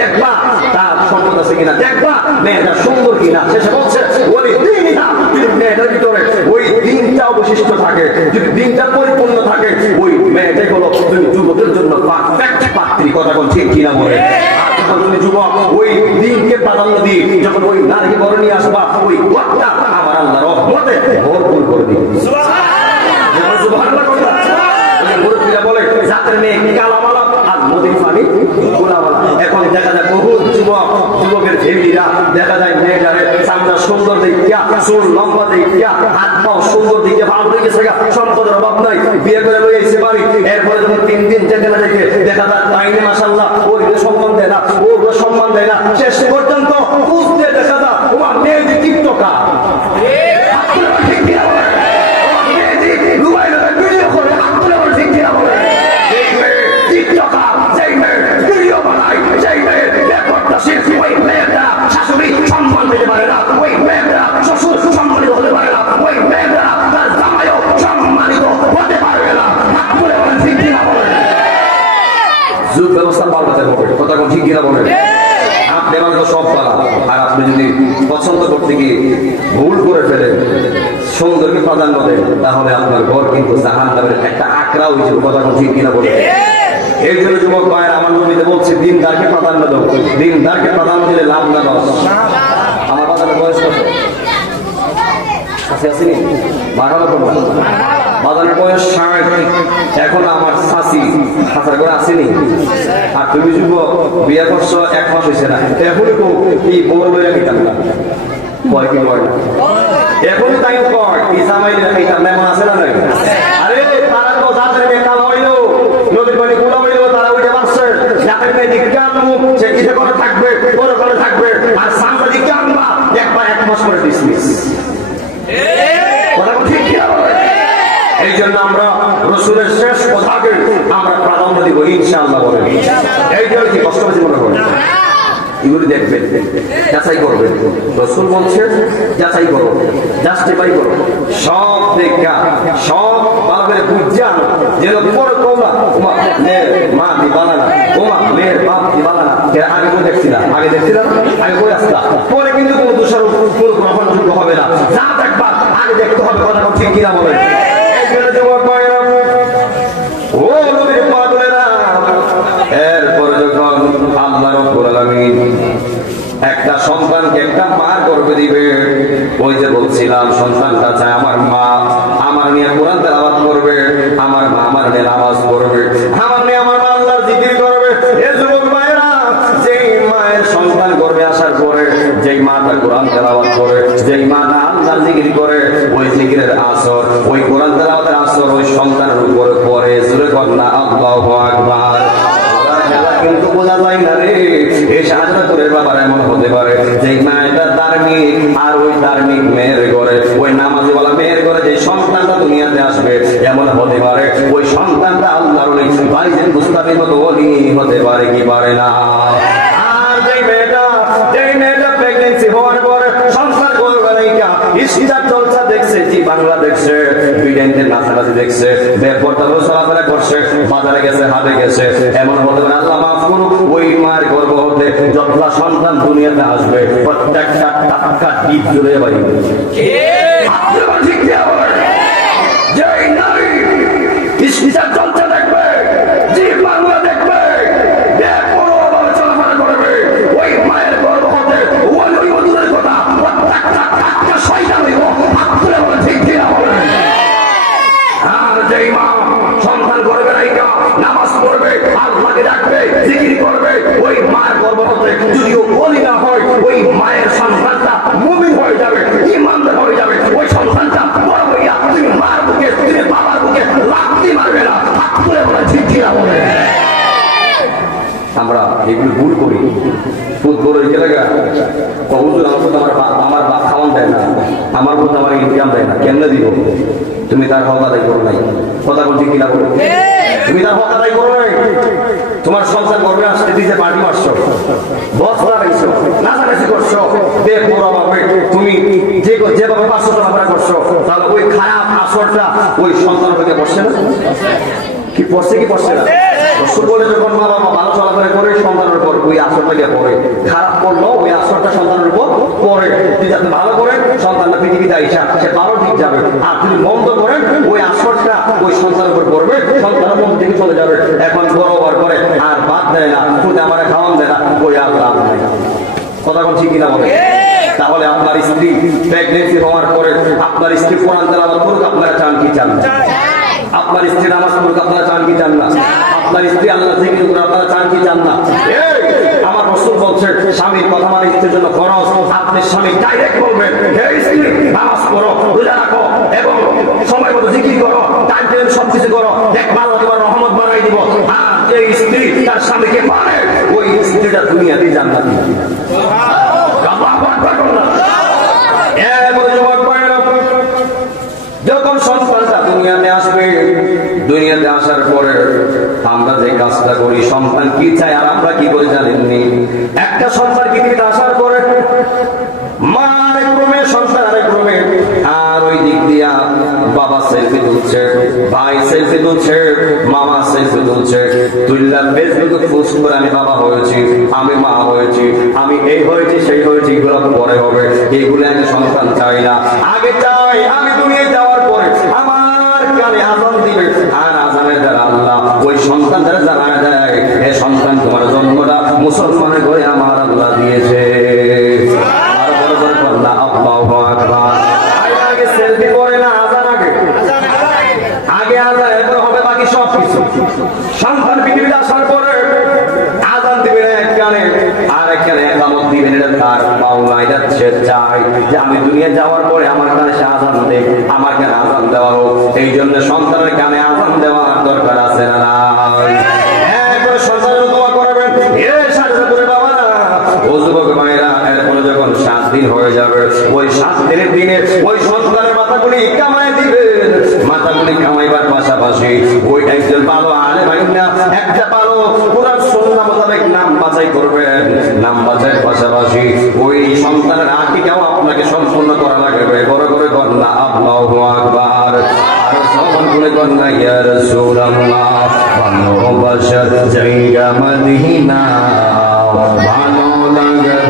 দেখবা তার সম্পদ আছে কিনা, দেখবা মেয়েটা সুন্দর কিনা। শেষে বলছে ওই দিনটা যদি মেয়েটার ভিতরে ওই দিনটা অবশিষ্ট থাকে, যদি দিনটা পরিপূর্ণ থাকে, ওই মেয়েটাই হলো তুমি যুবকের জন্য পারফেক্ট পাত্রী। কথা কোন ঠিক কিনা বলে। আর যখন তুমি যুবক ওই দিনকে প্রাধান্য দিই, যখন ওই নারীকে বড় নিয়ে আসবা, ওই ওয়াক্তটা আমার আল্লাহ রহমতে ভরপুর করে দিবে। বলে জাতের মেয়ে কালামালা আর নদীর পানি গোলামালা। এখন দেখা যায় বহু যুবকের ফ্যামিলিরা দেখা যায় মেয়েটারে সামনে সুন্দর দেখিয়া, চুল লম্বা দেখিয়া, হাত পাও সুন্দর দিকে ভালো দেখেছে, সম্পদের অভাব নাই, বিয়ে করে লই এসে বাড়ি। এরপরে যখন 3 দিন যেতে না দেখে দেখা যায় তাইনে মাশাআল্লাহ ওই সম্মান দেয় না, ও সম্মান দেয় না। শেষ পর্যন্ত বুঝতে দেখা যায় ওমা মেয়ে টিকটকার। শাশুড়ি সম্মান দিতে পারে না, ওই মেয়েরা শ্বশুর সম্মানিত হতে পারে না, ওই মেয়েরা তার জামাইও সম্মানিত হতে পারবে না। যুগ ব্যবস্থা পাল্টাতে হবে। কথা কোন ঠিক কিনা বলেন। আপনি আমাকে সব পালা, আর আপনি যদি পছন্দ করতে গিয়ে ভুল করে ফেলেন, সৌন্দর্যকে প্রাধান্য দেন, তাহলে আপনার ঘর কিন্তু জাহান্নামের একটা আকড়া হয়েছে। কথা কোন ঠিক কিনা বলেন। এই জন্য যুবক ভাইয়ের আমার নবীতে বলছে দিনদারকে প্রাধান্য দাও। দিনদারকে প্রাধান্য দিলে লাভ না লস। আমার বাজারের বয়স কত আসেনি, বাজারের বয়স 60। এখন আমার শাশি হাজার করে আসেনি। আর তুমি যুবক বিয়ে করছো 1 মাস হয়েছে না, এখনই এই বড় লইয়া নিতাম না। কয় কি কয় না এখন তাই কয় কি জামাই খাইতাম এমন আছে না নাই? আরে তারা তো জাতের মেয়ে কাল হইলো, নদীর পানি গোলা হইলো, তারা উঠে পারছে। জাতের মেয়ে দিকে আনবো, সে কিসে করে থাকবে, বড় করে থাকবে। আর সামনে দিকে আনবা, একবার 1 মাস করে ডিসমিস। কথা ঠিক কি হবে? এই জন্য আমরা রাসূলের শেষ কথাকে আমরা প্রাধান্য দিব ইনশাআল্লাহ বলেন। এই জন্য কি কষ্ট বেশি মনে করেন? এগুলি দেখবেন, যাচাই করবেন। রাসূল বলছে যাচাই করো, জাস্টিফাই করো, সব দেখা সব ভাবে বুঝা যেন পরে তোমরা ওমা মেয়ের মা দি বানানা, ওমা মেয়ের বাপ দি বানানা। এর আগে বই দেখছিলাম, আগে বই আসতাম, পরে কিন্তু কোনো দোষারোপ কোনো গ্রহণযোগ্য হবে না। যা দেখবা আগে দেখতে হবে। কথা ঠিক কিনা বলেন। এই জন্য যুবক ভাইরা ও নবীর পাগলেরা, এরপরে যখন আল্লাহ রাব্বুল আলামিন একটা সন্তানকে একটা মার গর্ভে দিবে, ওই যে বলছিলাম সন্তানটা চায় আমার মা, আমার নিয়ে কোরআন তেলাওয়াত করবে, আমার মা আমার নিয়ে নামাজ পড়বে, আমার নিয়ে আমার মা আল্লাহর জিকির করবে। এ যুবক ভাইরা, যেই মায়ের সন্তান করবে আসার পরে, যেই মাটা কোরআন তেলাওয়াত করে, যেই মাটা আল্লাহর জিকির করে, ওই জিকিরের আসর, ওই কোরআন তেলাওয়াতের আসর ওই সন্তানের উপরে পড়ে। জোরে কর না আল্লাহু আকবার। কিন্তু বোঝা যায় না রে, এই শাহাদাতের ব্যাপার এমন হতে পারে যে মায়েরা ধার্মিক, আর ওই ধার্মিক মেয়ের ঘরে, ওই নামাজিওয়ালা মেয়ের ঘরে যে সন্তানটা দুনিয়াতে আসবে, এমন হতে পারে ওই সন্তানটা আল্লাহর ওলি বাইজিদ মুস্তাফির মতো ওলি হতে পারে কি পারে না। আর যেই মেয়েটা প্রেগন্যান্সি হওয়ার পরে সংসার করবে না, ইস্টার জলসা দেখছে, জি বাংলা দেখছে, বিডেন্টের নাচানাচি দেখছে, বেপরটা চলাফেরা করছে, বাজারে গেছে, হাটে গেছে, এমন হতে পারে আল্লাহ মাফ করুক, ওই মায়ের গর্ভ হতে যতলা সন্তান দুনিয়াতে আসবে প্রত্যেকটা টাটকা টিপ জুড়ে বাড়ি। যেই নারী ইস্টার জলসা দেখবে, জি বাংলা দেখবে, বেপরোয়াভাবে চলাফেরা করবে, ওই মায়ের গর্ভ হতে ওই ওদের কথা প্রত্যেকটা টাটকা শয়তান হইব। হাতলে বলে ঠিক ঠিক হবে। আর যেই মা সন্তান করবে নাইকা, নামাজ পড়বে, আল্লাহকে ডাকবে, জিকির করবে, ওই মায়ের গর্ভ হতে যদিও বলি না হয়, ওই মায়ের সন্তানটা মুমিন হয়ে যাবে, ঈমানদার হয়ে যাবে। ওই সন্তানটা বড় হইয়া তুমি মার বুকে, তুমি বাবার বুকে লাথি মারবে না। হাতলে বলে ঠিক ঠিক হবে। আমরা এগুলো ভুল করি, ভুল করে গেলে কবুল আমার বাপ খাওয়ান দেয় না, আমার বোধ আমার ইনকাম দেয় না, কেমনে দিব? তুমি তার হক আদায় করো নাই, কথা বলছি কিনা বলো, তুমি তার হক আদায় করো নাই। তোমার সংসার করবে আসতে দিতে পার্টি মারছো, বস লাগাইছো, নাচানাচি করছো, বেপরোয়াভাবে তুমি যেভাবে 500 টাকা করছো, তাহলে ওই খারাপ আসরটা ওই সন্তান হইতে বসছে না? কি পড়ছে কি পড়ছে না? রসুল বলে যখন মা বাবা ভালো চলাফেরা করে সন্তানের উপর ওই আসরটা গিয়ে পড়ে, খারাপ করলো ওই আসরটা সন্তানের উপর পড়ে। তুই যাতে ভালো করেন সন্তানটা পৃথিবীতে আইসা সে ভালো ঠিক যাবে, আর যদি মন্দ করেন ওই আসরটা ওই সন্তানের উপর পড়বে, সন্তান মন থেকে চলে যাবে। এখন বড় হওয়ার পরে আর বাদ দেয় না, তুই আমার খাওয়ান দেয় না, ওই আর লাভ নাই। কথা বলছি কিনা বলে? তাহলে আপনার স্ত্রী প্রেগনেন্সি হওয়ার পরে আপনার স্ত্রী কোরআন তেলাওয়াত করুক, আপনারা চান কি চান না? আপনার স্ত্রী নামাজ পড়ুক, আপনারা চান কি চান না? আপনার স্ত্রী আল্লাহ জিকির করুক, আপনারা চান কি চান না? আমার রাসূল বলছে স্বামীর কথা মানে স্ত্রীর জন্য ফরজ। আপনি স্বামী ডাইরেক্ট বলবেন, হে স্ত্রী নামাজ পড়ো, রোজা রাখো এবং সময় মতো জিকির করো, টাইম টেবিল সবকিছু করো, দেখবা আল্লাহ তোমার রহমত বাড়াই দিব। আর যে স্ত্রী তার স্বামীকে মানে ওই স্ত্রীটা দুনিয়াতেই জান্নাতি। যখন সন্তানটা দুনিয়াতে আসবে, দুনিয়াতে আসার পরে আমরা যে কাজটা করি, সন্তান কি চায় আর আমরা কি করে জানেননি? একটা সন্তান পৃথিবীতে আসার পরে মা আরেক রুমে, সন্তান আরেক রুমে, আর ওই দিক দিয়া বাবা সেলফি তুলছে, ভাই সেলফি তুলছে, মামা সেলফি তুলছে, তুললা ফেসবুকে পোস্ট করে আমি বাবা হয়েছি, আমি মা হয়েছি, আমি এই হয়েছি সেই হয়েছি, এগুলো পরে হবে। এগুলো আমি সন্তান চাই না, আগে চাই আমি দুনিয়ায় যাওয়ার পরে আমার কানে আজান দিবে, আর আজানের দ্বারা আল্লাহ ওই সন্তান দ্বারা জানা যায় এ সন্তান তোমার জন্মটা মুসলমানের ঘরে আমার আল্লাহ দিয়েছে। আগে সেলফি করে না, আজান আগে, আগে আজান, এরপর হবে বাকি সব কিছু। সন্তান পৃথিবীতে আসার পরে আজান দিবে এক কানে, আর এক কানে একামত দিবেন, এটা তার পাওনা, এটা সে চাই যে আমি দুনিয়া যাওয়ার পরে আমার কানে সে আজান দেয়, আমার কানে আজান দেওয়া হোক। এই জন্য সন্তানের কানে আজান দেওয়ার দরকার আছে না নাই? এরপরে সন্তানের দোয়া করবেন, এ সাজা করে বাবা ও যুবক ভাইরা। এরপরে যখন 7 দিন হয়ে যাবে, ওই 7 দিনের দিনে ওই সন্তানের মাথাগুলি কামাই দিবেন। মাথাগুলি কামাইবার পাশাপাশি ওই একজন ভালো আলেম আইনা একটা ভালো কোরআন সুন্নাহ মোতাবেক নাম বাছাই করবেন। নাম বাছাইয়ের পাশাপাশি ওই সন্তানের আকিকাও আপনাকে সম্পূর্ণ করা লাগবে। বড় করে কন্যা আল্লাহু আকবার, আর সমান করে কন্যা ইয়া রাসূলুল্লাহ, ভালোবাসার জায়গা মদিনা, ভালো লাগার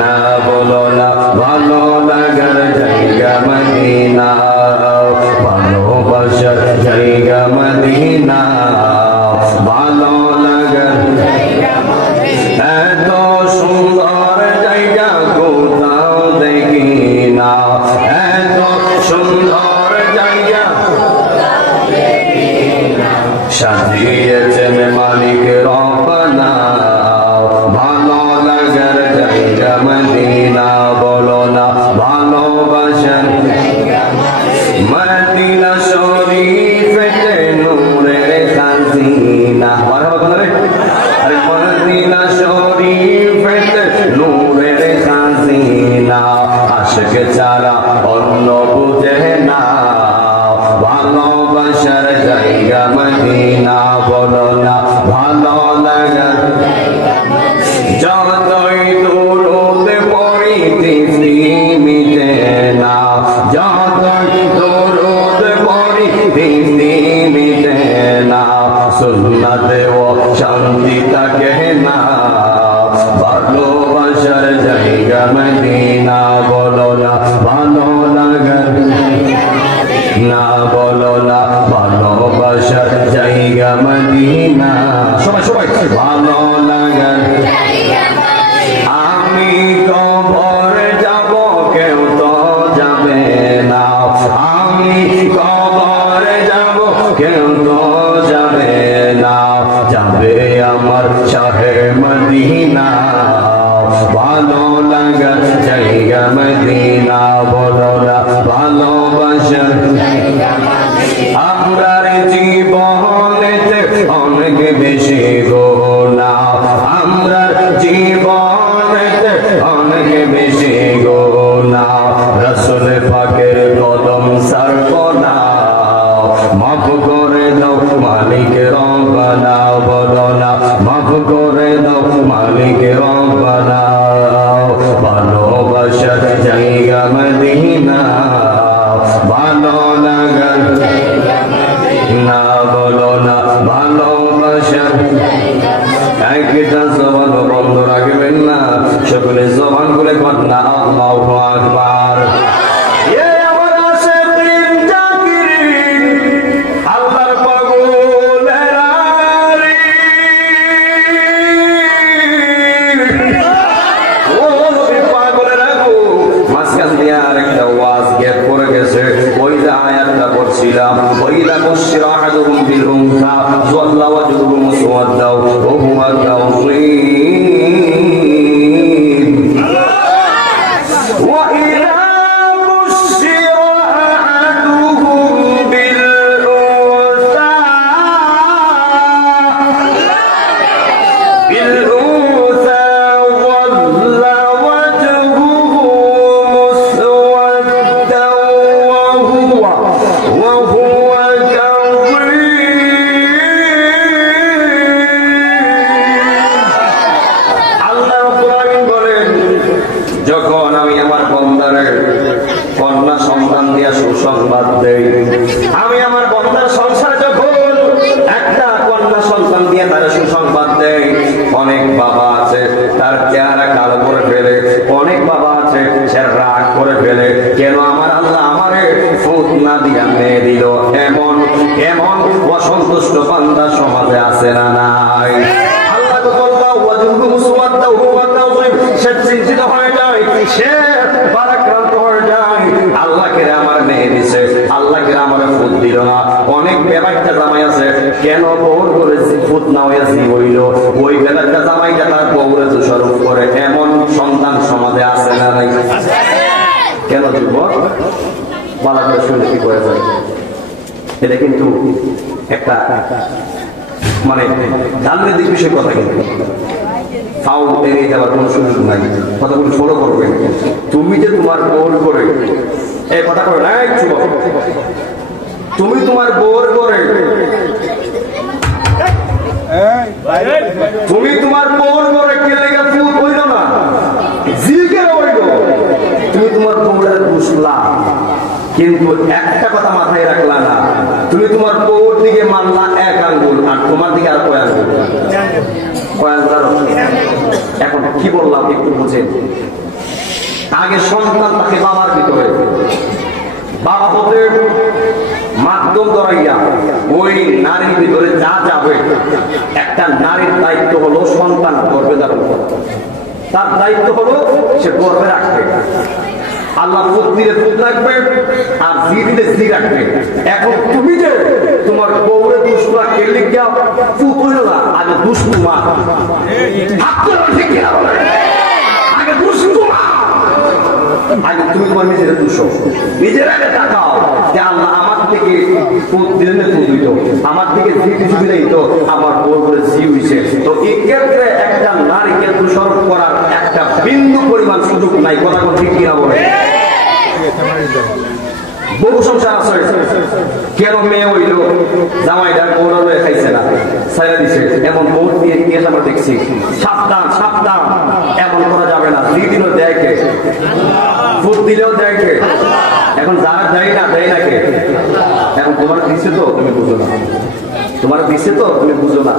না বলো না, ভালো লাগার জায়গা মদিনা, ভালোবাসার জায়গা মদিনা, ভালো লাগার এত সুন্দর জায়গা কোথাও দেখি না, এত সুন্দর সাজিয়েছেন মালিক রব্বানা ভালো লাগার জায়গা মদিনা বলো না ভালোবাসার মদিনা শরীফেতে নূরের খাজিনা আরে মদিনা শরীফেতে নূরের খাজিনা আশিক ছাড়া অন্য বুঝে না ভালোবাসার জায়গা মদিনা বলো না ভালো লাগার যতই দরুদ পড়ি তৃপ্তি মিটে না যতই দরুদ পড়ি তৃপ্তি মিটে না সুন্নাতে ও শান্তি থাকে না ভালোবাসার জায়গা মদিনা বলো না ভালো লাগার না বলো না ভালোবাসার জায়গা মদিনা সবাই সবাই ভালো লাগার আমি কবরে যাব কেউ তো যাবে না আমি কবরে যাব কেউ তো যাবে না যাবে আমার শাহে মদিনা ভালো লাগার জায়গা মদিনা বলো না ভালোবাসার আমরার জীবনেতে অনেক বেশি গোনা আমরার জীবনেতে অনেক বেশি গোনা রাসূল পাকের কদম সারবনা মাফ করে দাও মালিক রব্বানা বলো না মাফ করে দাও মালিক রব্বানা ভালোবাসার জায়গা মদিনা ভালো লাগার না বলো না ভালোবাসার একটা জবান বন্ধ রাখবেন না সকলে জবান খুলে কন্যা আল্লাহু আকবার وإذا بشر أحدهم بالأنثى ظل وجهه مسودا وهو كظيم وإذا بشر أحدهم بالأنثى ظل وجهه مسودا وهو যখন আমি আমার বন্দারের কন্যা সন্তান দিয়া সুসংবাদ দেই আমি আমার বন্দার সংসার যখন একটা কন্যা সন্তান দিয়ে তার সুসংবাদ দেই অনেক বাবা আছে তার চেহারা কালো করে ফেলে অনেক বাবা আছে সে রাগ করে ফেলে কেন আমার আল্লাহ আমারে ফুট না দিয়া মেয়ে দিল এমন এমন অসন্তুষ্ট বান্দা সমাজে আছে না নাই আল্লাহ তো বলবা ওয়াজুহু মুসওয়াদা হুয়া তাওযিব সে চিন্তিত হয়ে যায় সে বারাক্রান্ত হয়ে যায় আল্লাহকে আমার মেয়ে দিছে আল্লাহকে আমার ফুট দিল না অনেক বেবাইটা জামাই আছে কেন বউর করে ফুট না হয়ে জীব হইল ওই বেলাটা জামাইটা তার বউরে দোষারোপ করে এমন সন্তান সমাজে আছে না নাই কেন যুবক বলা করে শুনে কি করে যায় এটা কিন্তু একটা মানে রাজনৈতিক বিষয়ের কথা কিন্তু ফাউল এড়িয়ে যাওয়ার কোনো সুযোগ নাই কথাগুলো ফলো করবে তুমি যে তোমার বোর করে এই কথা করো না তুমি তোমার বোর করে তুমি তোমার বোর করে কে লেগে ফুল হইল না জিকে হইল তুমি তোমার বোরের বুঝলা কিন্তু একটা কথা মাথায় রাখলা না তুমি তোমার বোর দিকে মানলা এক আঙ্গুল আর তোমার দিকে আর কয় আঙ্গুল এখন কি বললাম একটু বুঝেন আগে সন্তান তাকে বাবার ভিতরে বাবা হতে মাধ্যম ধরাইয়া ওই নারীর ভিতরে যা যাবে একটা নারীর দায়িত্ব হলো সন্তান গর্ভে ধারণ করতে তার দায়িত্ব হলো সে গর্ভে রাখবে আল্লাহ ফুট দিলে ফুট রাখবে আর জি দিলে জি রাখবে এখন তুমি যে তোমার বউরে দুষ্করা কেলে লিখিয়া ফুট হইল না, আগে দুষ্টু মা। আগে দুষ্টু মা, আগে তুমি তোমার নিজের দুশো, নিজের আগে তাকাও যে আল্লাহ আমার থেকে ফুট দিলেন, ফুট দিত আমার থেকে জি কিছু দিলেই তো আমার বোর করে জি হইছে। তো এই ক্ষেত্রে একটা নারীকে দোষারোপ করার একটা বিন্দু পরিমাণ সুযোগ নাই। কথা কোন ঠিক কিনা বলে? বহু সংসার আছে, কেন মেয়ে হইল জামাইদার বউরা লয়ে খাইছে না, ছাইরা দিছে, এমন বউ দিয়ে কেস আমরা দেখছি। সাবধান সাবধান, এমন করা যাবে না। দিদিনও দেয় কে, ফুট দিলেও দেয় কে, এখন যারা দেয় না দেয় না কে? এখন তোমার দিচ্ছে তো তুমি বুঝো না, তোমার দিচ্ছে তো তুমি বুঝো না।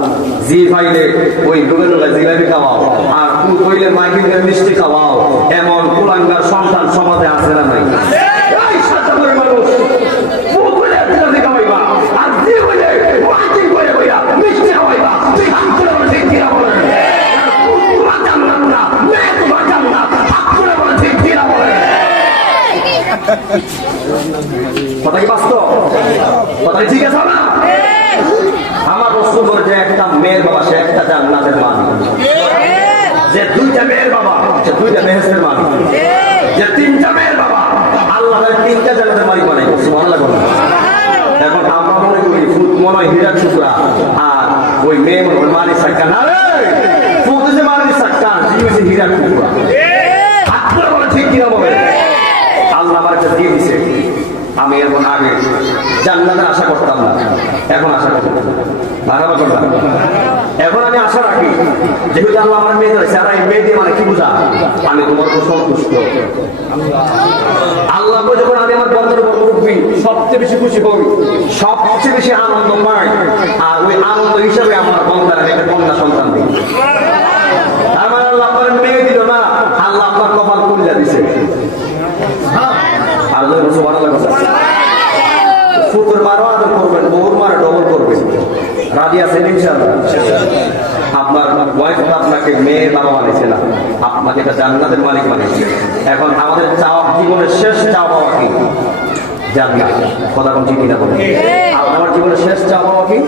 জি ভাইলে ওই ডুবে ডুবে জিলাপি খাওয়াও, আর ফুট হইলে মাইকিংয়ের মিষ্টি খাওয়াও, এমন কুলাঙ্গার সন্তান সমাজে আছে না নাই? কথা কি বাস্তব? কথা ঠিক আছে না? আমার প্রশ্ন করে যে একটা মেয়ের বাবা সে একটা জান্নাতের মালিক, যে দুইটা মেয়ের বাবা সে দুইটা বেহেশতের মালিক, যে তিনটা মেয়ের বাবা আল্লাহ তিনটা জান্নাতের মালিক বানাই। সুবহানাল্লাহ। এখন আমরা মনে করি ফুট মনে হয় হীরার টুকরা, আর ওই মেয়ে মনে হয় মালিক সাক্কা। না রে, ফুট হচ্ছে মালিক সাক্কা, হচ্ছে হীরার টুকরা। আপনারা বলে ঠিক কিনা বলে? আল্লাহ আমার একটা দিয়ে দিছে, আমি এরকম আগে জান্নাতের আশা করতাম না, এখন আশা করি। এখন আমি আশা রাখি, যেহেতু আল্লাহ আমার মেয়ে ধরেছে, আর এই মেয়ে দিয়ে মানে কি বুঝা, আমি তোমার উপর সন্তুষ্ট। আল্লাহ যখন আমি আমার বন্ধের উপর উঠবি, সবচেয়ে বেশি খুশি হই, সবচেয়ে বেশি আনন্দ পাই, আর ওই আনন্দ হিসাবে আমার বন্ধার একটা কন্যা সন্তান দিই। আমার আল্লাহ আপনার মেয়ে দিল না, আল্লাহ আপনার কপাল খুলে দিছে। আর ফুকুর মারও আদর করবেন, বউর মারা ডবল করবেন। রাজি আছেন ইনশাআল্লাহ? আপনার ওয়াইফ আপনাকে মেয়ের বাবা বানিয়েছে না, আপনাকে একটা জান্নাতের মালিক বানিয়েছে। এখন আমাদের চাওয়া, জীবনের শেষ চাওয়া পাওয়া কি? জান্নাত। কথা কোন ঠিক কিনা বলে? আমার জীবনের শেষ চাওয়া পাওয়া কি?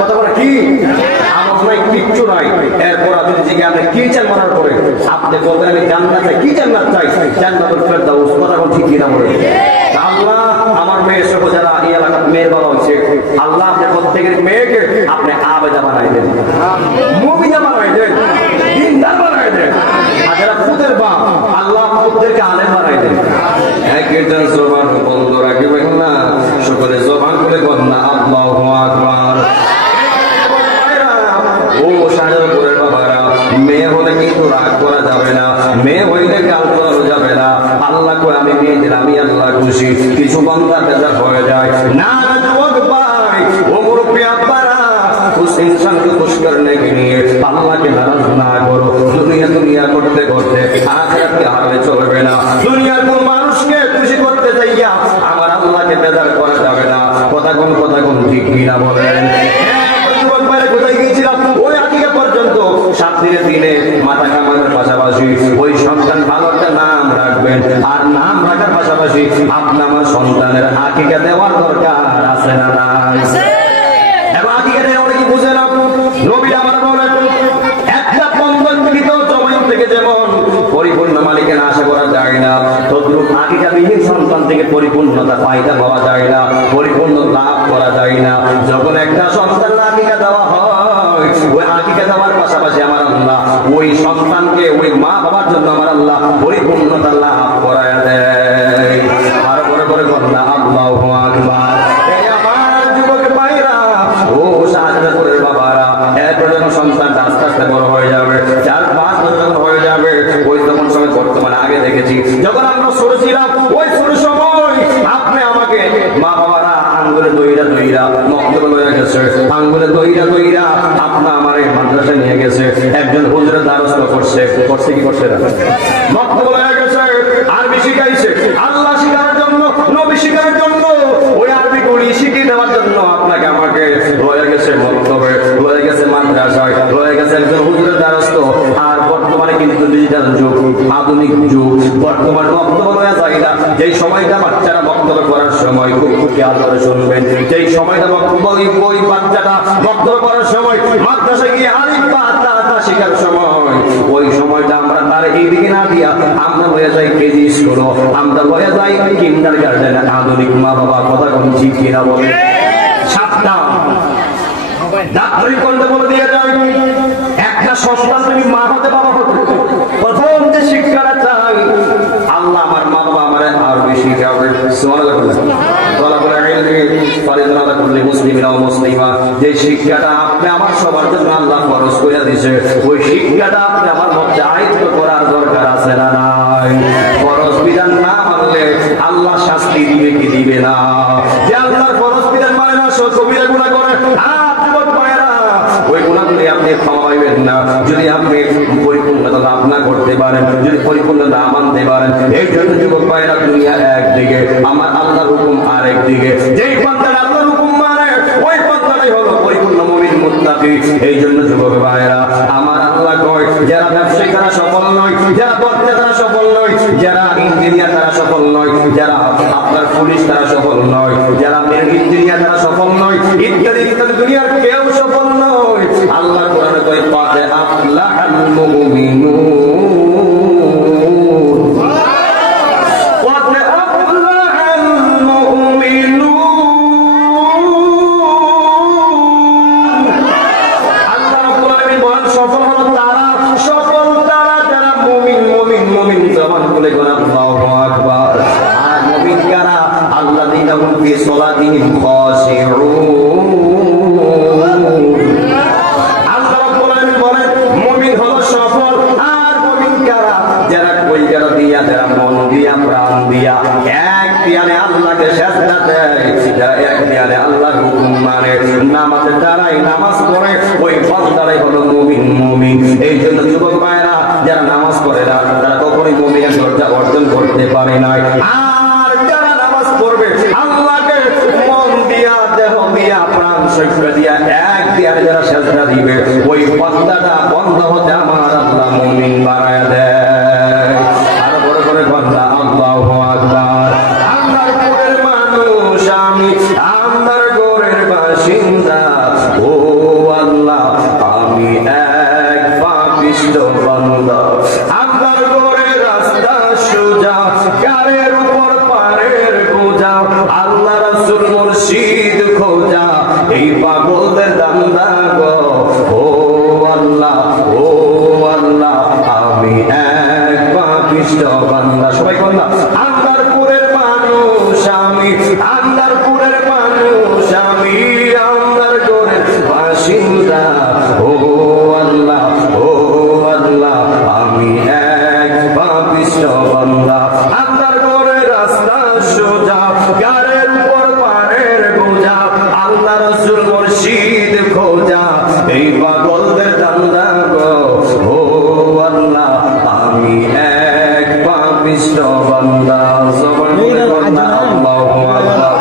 কথা বলে কি? আমার নাই, কিচ্ছু নাই। এরপর আপনি জিজ্ঞাসা আপনি কি চান মনার করে, আপনি বলবেন আমি জান্নাত চাই। কি জান্নাত চাই? জান্নাতুল ফেরদাউস। কথা কোন ঠিক কিনা বলে? আল্লাহ আমার মেয়ে সহ যারা এই এলাকার মেয়ের বাবা হয়েছে, আল্লাহ আপনি প্রত্যেকের মেয়েকে আপনি আবেদা বানাই দেন, মুমিনা বানাই দেন, দিনদার বানাই দেন। আর যারা পুতের বাপ, আল্লাহ পুতদেরকে আলেম বানাই দেন। একজন জবান বন্ধ রাখবেন না, সকলে জবান খুলে কন্যা আল্লাহু আকবার। ও শাহজাহানপুরের বাবারা, মেয়ে হলে কিন্তু রাগ করা যাবে না, মেয়ে হইলে গাল করানো যাবে না। আল্লাহ করে আমি মেয়ে দিলাম, আমি আল্লাহ খুশি। কিছু বান্দা বেজার হয়ে যায়, না যুবক ভাই, ও মুরব্বী আব্বারা, उस इंसान को खुश करने के लिए अल्लाह के नाराज ना करो। दुनिया दुनिया करते करते आखिरत के हाले चलবে না। দুনিয়ার কোন মানুষকে খুশি করতে যাইয়া আমার আল্লাহকে বেজার করা যাবে না। কথা কোন ঠিক কিনা বলেন? যুবক ভাইরা কোথায় গিয়েছিলাম? ওই আকিকা পর্যন্ত 7 দিনের দিনে মাথা কামানোর পাশাপাশি ওই সন্তান ভালো একটা নাম রাখবেন, আর নাম রাখার পাশাপাশি আপনার আমার সন্তানের আকিকা দেওয়ার দরকার আছে না নাই? এবং আকিকা দেওয়া অনেকে বুঝে না। নবী আমার বলেন, একটা বন্ধনকৃত জমিন থেকে যেমন পরিপূর্ণ মালিকানা আশা করা যায় না, তদ্রূপ আকিকাবিহীন সন্তান থেকে পরিপূর্ণতা ফায়দা পাওয়া যায় না, পরিপূর্ণ লাভ করা যায় না। যখন একটা সন্তান আকিকা দেওয়া হয়, ওই আকিকা দেওয়ার পাশাপাশি আমার আল্লাহ ওই সন্তানকে ওই মা বাবার জন্য আমার আল্লাহ পরিপূর্ণতা লাভ করায় দেয়। আর পরে পরে কন্যা আল্লাহু আকবার। সন্তানটা আস্তে আস্তে বড় হয়ে যাবে, 4-5 বছর যখন হয়ে যাবে, ওই তখন সময় বর্তমানে আগে দেখেছি যখন আমরা ছোট ছিলাম, ওই ছোট সময় আপনি আমাকে মা বাবারা আঙ্গুলে দইরা মক্তবে লয়ে গেছে, আঙ্গুলে দইরা আপনা আমার এই মাদ্রাসায় নিয়ে গেছে, একজন হুজুরের দ্বারস্থ করছে কি করছে না, মক্তবে লয়ে গেছে, আরবি শিখাইছে, আল্লাহ শিখানোর জন্য, নবী শিখানোর জন্য, ওই আরবি গুলি শিখিয়ে দেওয়ার জন্য আপনাকে আমাকে লয়ে গেছে মক্তবে, লয়ে গেছে মাদ্রাসায়, লয়ে গেছে একজন হুজুরের দ্বারস্থ। আর বর্তমানে কিন্তু ডিজিটাল যুগ, আধুনিক যুগ। বর্তমান বক্তব্য হয়ে যায় না, যেই সময়টা বাচ্চারা বক্তব্য করার সময় খুব খেয়াল করে শুনবেন, যেই সময়টা বক্তব্য ওই বাচ্চাটা বক্তব্য করার সময় মাদ্রাসায় গিয়ে আলিফ বা তা শেখার সময়, ওই সময়টা আমরা তার এইদিকে না দিয়া আমরা হয়ে যাই কেজি স্কুল, আমরা হয়ে যাই কিন্ডার গার্ডেন। আধুনিক মা বাবা কথা কোন ঠিক কিনা বলে সাতটা ডাক্তারি করতে বলে দিয়ে যায়। একটা সন্তান তুমি মা হতে বাবা হতে, প্রথম যে শিক্ষাটা চাই, আল্লাহ আমার মা বাবা আমার আর বেশি শিখাবে। যে শিক্ষাটা আপনি আমার সবার জন্য আল্লাহ খরচ করে দিছে, ওই শিক্ষাটা আপনি আমার মধ্যে আয়ত্ত করার দরকার আছে না নাই? খরচ বিধান না মানলে আল্লাহ শাস্তি দিবে কি দিবে না? যে আল্লাহর খরচ বিধান মানে না, কবিরা গুনাহ করে, ওই গুণাগুলি আপনি ক্ষমা পাইবেন না যদি আপনি পরিপূর্ণতা লাভ না করতে পারেন, যদি পরিপূর্ণতা মানতে পারেন। এই জন্য যুবক ভাইরা, দুনিয়া একদিকে, আমার আল্লাহর হুকুম আরেক দিকে। যেই পন্থাটা আল্লাহর হুকুম মানে ওই পন্থাটাই হলো পরিপূর্ণ মুমিন মুত্তাকি। এই জন্য যুবক ভাইরা, আমার আল্লাহ কয়, যারা ব্যবসায়ী তারা সফল নয়, যারা বক্তা তারা সফল নয়, যারা ইঞ্জিনিয়ার তারা সফল নয়, যারা আপনার পুলিশ তারা সফল নয়, যারা ইঞ্জিনিয়ার তারা সফল নয়, ইত্যাদি ইত্যাদি, দুনিয়ার কেউ সফল নয়। আল্লাহ কোরআনে কয়, قد أفلح المؤمنون قد أفلح المؤمنون। আল্লাহ রাব্বুল আলামিন বলেন, সফল হলো তারা, সফল তারা যারা মুমিন। মুমিন মুমিন জবান খুলে কোন আল্লাহু আকবার। আর মুমিন কারা? আল্লাযীনা হুম ফি সালাতিহিম খাশিউন। যারা মন দিয়া প্রাণ দিয়া এক দিয়ানে আল্লাহকে সেজদা দেয়, যারা এক দিয়ানে আল্লাহর হুকুম মানে, নামাজে দাঁড়ায়, নামাজ পড়ে, ওই বান্দারাই হলো মুমিন। মুমিন এই জন্য যুবক ভাইরা, যারা নামাজ পড়ে না তারা কখনোই মুমিনের দরজা অর্জন করতে পারে না। আর যারা নামাজ পড়বে, আল্লাহকে মন দিয়া, দেহ দিয়া, প্রাণ শক্তি দিয়া এক দিয়ানে যারা সেজদা দিবে, ওই বান্দাটা বন্ধ হতে আমার আল্লাহ মুমিন বানায় দেয়। আল্লাহু আকবার। আল্লাহর ঘরের মানুষ আমি, আল্লাহর ঘরের বাসিন্দা, ও আল্লাহ আমি এক পাপিষ্ঠ বান্দা। আল্লাহর ঘরের রাস্তা সোজা, গায়ের উপর পারের বোঝা, আল্লাহ রাসূল মুর্শিদ খোঁজা, এই পাগলদের দান্দা গো, ও আল্লাহ, ও আল্লাহ আমি এক পাপিষ্ঠ বান্দা। সবাই বললাম, আল্লাহর পুরের মানুষ আমি, আল্লাহর পুরের মানুষ আমি, আল্লাহর ঘরের বাসিন্দা, ও আল্লাহ, ও আল্লাহ আমি এক পাপিষ্ঠ বান্দা। আল্লাহর ঘরের রাস্তা সোজা, গায়ের উপর পারের বোঝা, আল্লাহ রাসূল মুর্শিদ খোঁজা, এই পাগলদের দান্দা গো, ও আল্লাহ আমি এক পাপিষ্ঠ বান্দা। আল্লাহু আকবার।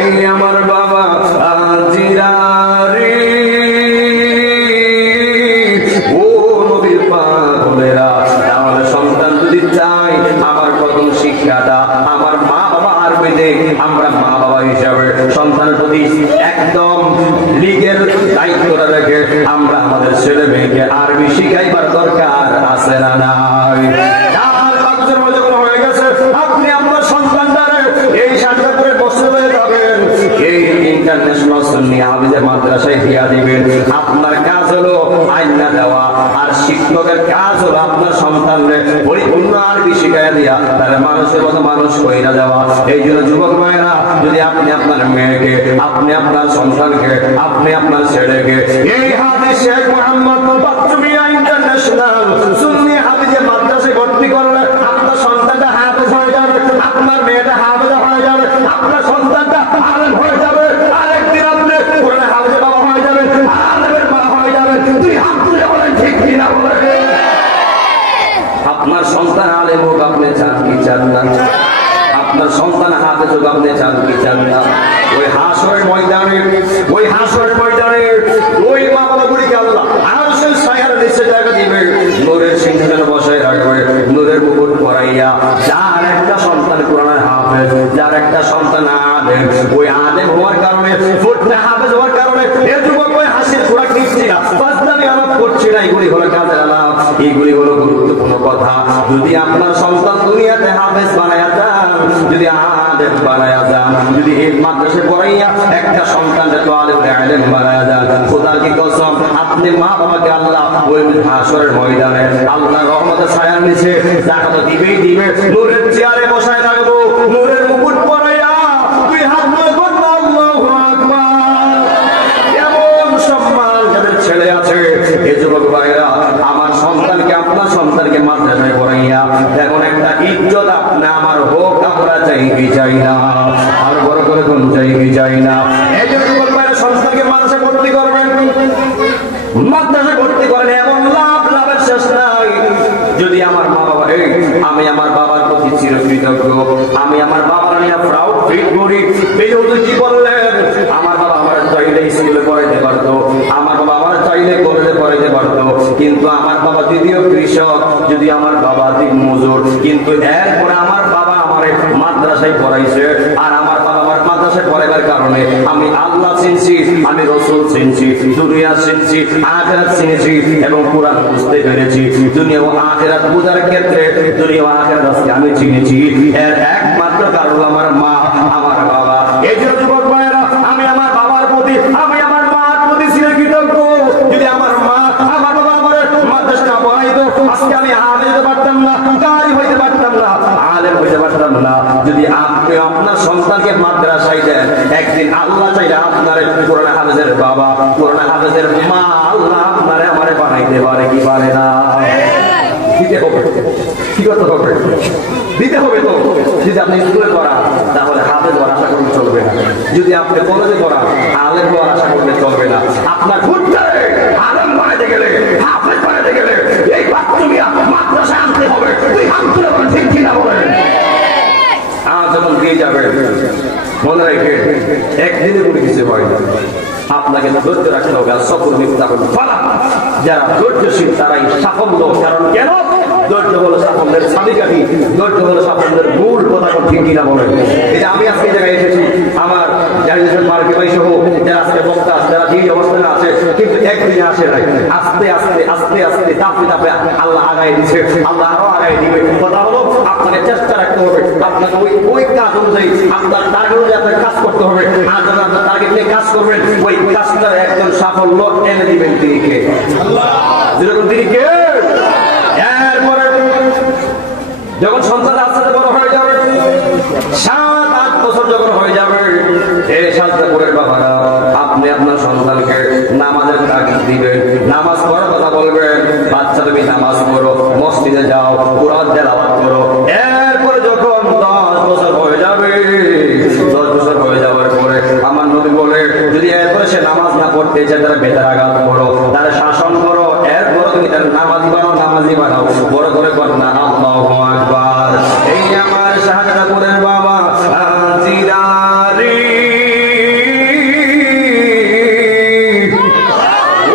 এই আমার বাবা আজিরারি, ও নবীর পাগলেরা, আমার সন্তান যদি চাই আমার প্রথম শিক্ষাটা আমার মা বাবা আর পেতে, আমরা মা বাবা হিসাবে সন্তানের প্রতি একদম লিগের দায়িত্বটা রেখে আমরা আমাদের ছেলে মেয়েকে আরবি শিখাইবার দরকার আছে না নাই? আপনি আপনার সন্তানটারে এই শান্তিপুরে বসে হয়ে যাবেন, এই ইন্টারন্যাশনাল সুন্নি হাফেজের মাদ্রাসায় দিয়া দিবেন। আপনার কাজ হলো আইনা দেওয়া, আর শিক্ষকের কাজ হলো আপনার সন্তানরে পরিপূর্ণ আরবি শিখাইয়া দিয়া তাহলে মানুষের মতো মানুষ কইরা দেওয়া। এই জন্য যুবক ভাইরা, যদি আপনি আপনার মেয়েকে, আপনি আপনার সন্তানকে, আপনি আপনার ছেলেকে এই হাফেজ শেখ মোহাম্মদ বাচ্চুমিয়া ইন্টারন্যাশনাল সুন্নি হাফেজের মাদ্রাসায় ভর্তি করলে আপনার সন্তানটা হাফেজ হয়ে যাবে, আপনার মেয়েটা হাফেজ হয়ে যাবে, আপনার সন্তানটা আলেম হয়ে যাবে, আরেকদিন আপনি কোরআনে হাফেজের বাবা হয়ে যাবে, আলেমের মা হয়ে যাবে। তুই হাত তুলে বলেন ঠিক কিনা বলে? আপনার সন্তান আলেম হোক আপনি চান কি চান না? আপনার সন্তান হাফেজ হোক আপনি চান কি চান না? ওই হাসরের ময়দানে, ওই হাসরের ময়দানে ওই মা বাবা গুলিকে আল্লাহ আরশের ছায়ার নিচে জায়গা দিবে, নূরের সিংহাসনে বসায় রাখবে, নূরের মুকুট পরাইয়া। যার একটা সন্তান কোরআনের হাফেজ, যার একটা সন্তান আলেম, ওই আলেম হওয়ার কারণে, ফুটতে হাফেজ হওয়ার কারণে এর যুবক ওই হাসির খোরাক দিচ্ছি না, বাজদামি আলাপ করছি না, এগুলি হলো কাজের আলাপ, এগুলি হলো গুরুত্বপূর্ণ কথা। যদি আপনার সন্তান দুনিয়াতে হাফেজ বানায়া যান, যদি আলেম বানায়া যান, যদি এই মাদ্রাসায় পড়াইয়া একটা সন্তানকে তো আলেম বানায়া যান, খোদা কি কসম, আপনি মা বাবাকে আল্লাহ ওই হাসরের ময়দানে আল্লাহর রহমতের ছায়ার নিচে জাকাত দিবেই দিবে, নূরের চেয়ারে বসায় রাখবো, নূরের মুকুট পরাইয়া দুই হাত ধরে বলবো আল্লাহু আকবার। এমন সম্মান যাদের ছেলে আছে, এই যুবক ভাইরা, আমার সন্তানকে আপনার সন্তানকে মাদ্রাসায় পড়াইয়া এমন একটা ইজ্জত আপনি আমার হোক, আমরা চাই কি চাই না, আর বড় করে কোন চাই কি চাই না। এই জন্য যুবক ভাইরা সন্তানকে মাদ্রাসায় ভর্তি করবেন, মাদ্রাসায় ভর্তি করেন, এমন লাভের শেষ নাই। যদি আমার মা বাবা, আমি আমার বাবার প্রতি চিরকৃতজ্ঞ, আমি আমার বাবার নিয়ে প্রাউড ফিল করি। কি বললেন, আমার বাবা আমার চাইলে স্কুলে পড়াইতে পারতো, আমার বাবা আমার চাইলে কলেজে পড়াইতে পারতো, কিন্তু আমার বাবা যদিও কৃষক, যদি আমার বাবা দিন মজুর, কিন্তু এরপরে আমার বাবা আমার মাদ্রাসায় পড়াইছে, আর আমার বাবা আমার মাদ্রাসায় পড়াইবার কারণে আমি আল্লাহ চিনছি, আমি রসুল চিনছি, দুনিয়া চিনছি, আখিরাত চিনেছি এবং কোরআন বুঝতে পেরেছি। দুনিয়া ও আখিরাত বুঝার ক্ষেত্রে দুনিয়া ও আখিরাত আজকে আমি চিনেছি, এর একমাত্র কারণ আমার মা, আমার বাবা। এই জন্য যুবক ভাইয়েরা, আমি আমার বাবার প্রতি, আমি আমার মার প্রতি চিরকৃতজ্ঞ। যদি আমার মা, আমার বাবা আমার মাদ্রাসা পড়াইতো, আজকে আমি আলেম হতে পারতাম না, কারি হইতে পারতাম না, আলেম হইতে পারতাম না। যদি আপনি আপনার সন্তানকে মাদ্রাসায় দেন, একদিন আল্লাহ চাইলে আপনার কোরআন হাফেজের বাবা, কোরআন হাফেজের মা, আল্লাহ আপনারে আমারে বানাইতে পারে কি পারে না? দিতে হবে, কি করতে হবে? দিতে হবে তো। যদি আপনি স্কুলে পড়ান, তাহলে হাফেজ হওয়ার আশা করলে চলবে না। যদি আপনি কলেজে পড়ান, আলেম হওয়ার আশা করলে চলবে না। আপনার ফুটটারে আলেম বানাইতে গেলে, হাফেজ বানাইতে গেলে এই বাচ্চুমি মাদ্রাসায় আনতে হবে। তুই হাত তুলে বলেন, ঠিক কিনা বলেন? আজ যখন দিয়ে যাবে, মনে রেখে একদিনে কোনো কিছু হয় না, আপনাকে ধৈর্য রাখতে হবে। আর সফল ফলা যারা ধৈর্যশীল তারাই সাফল্য। কারণ কেন? ধৈর্য হলো সাফল্যের চাবিকাঠি, ধৈর্য হলো সাফল্যের মূল কথা। ঠিক কিনা বলেন? এই যে আমি আজকে জায়গায় এসেছি, আমার মার্কে ভাই সহ যারা আজকে বক্তা, যারা যে অবস্থানে আছে, কিন্তু একদিনে আসে নাই, আস্তে আস্তে আস্তে আস্তে ধাপে ধাপে আল্লাহ আগায় দিচ্ছে, আল্লাহ আরো আগায় দিবে। কথা হলো আপনাকে চেষ্টা রাখতে হবে, আপনাকে ওই কাজ অনুযায়ী আপনার টার্গেট অনুযায়ী আপনার কাজ করতে হবে। আর যখন আপনার টার্গেট নিয়ে কাজ করবেন, ওই কাজটার একজন সাফল্য এনে দিবেন তিনি কে? আল্লাহ। যেরকম তিনি কে? এরপরে যখন সন্তান আস্তে আস্তে বড় হয়ে যাবে, 7-8 বছর যখন হয়ে যাবে, এই সাজদাপুরের বাবারা, আপনি আপনার সন্তানকে নামাজের তাগিদ দিবেন, নামাজ পড়ার কথা বলবেন। বাচ্চা তুমি নামাজ পড়ো, মসজিদে যাও, কুরআন তেলাওয়াত করো। এরপরে যখন 10 বছর হয়ে যাবে, 10 বছর হয়ে যাওয়ার পরে আমার নবী বলে, যদি এরপরে সে নামাজ না পড়তে চায়, তারা বেতারাঘাত করো, তারা শাসন করো। এরপরে তুমি তার নামাজি বানাও, নামাজি বানাও, বড় করে কর না আল্লাহু আকবার। এই আমার শাহজাদপুরের বাবা জিরারি,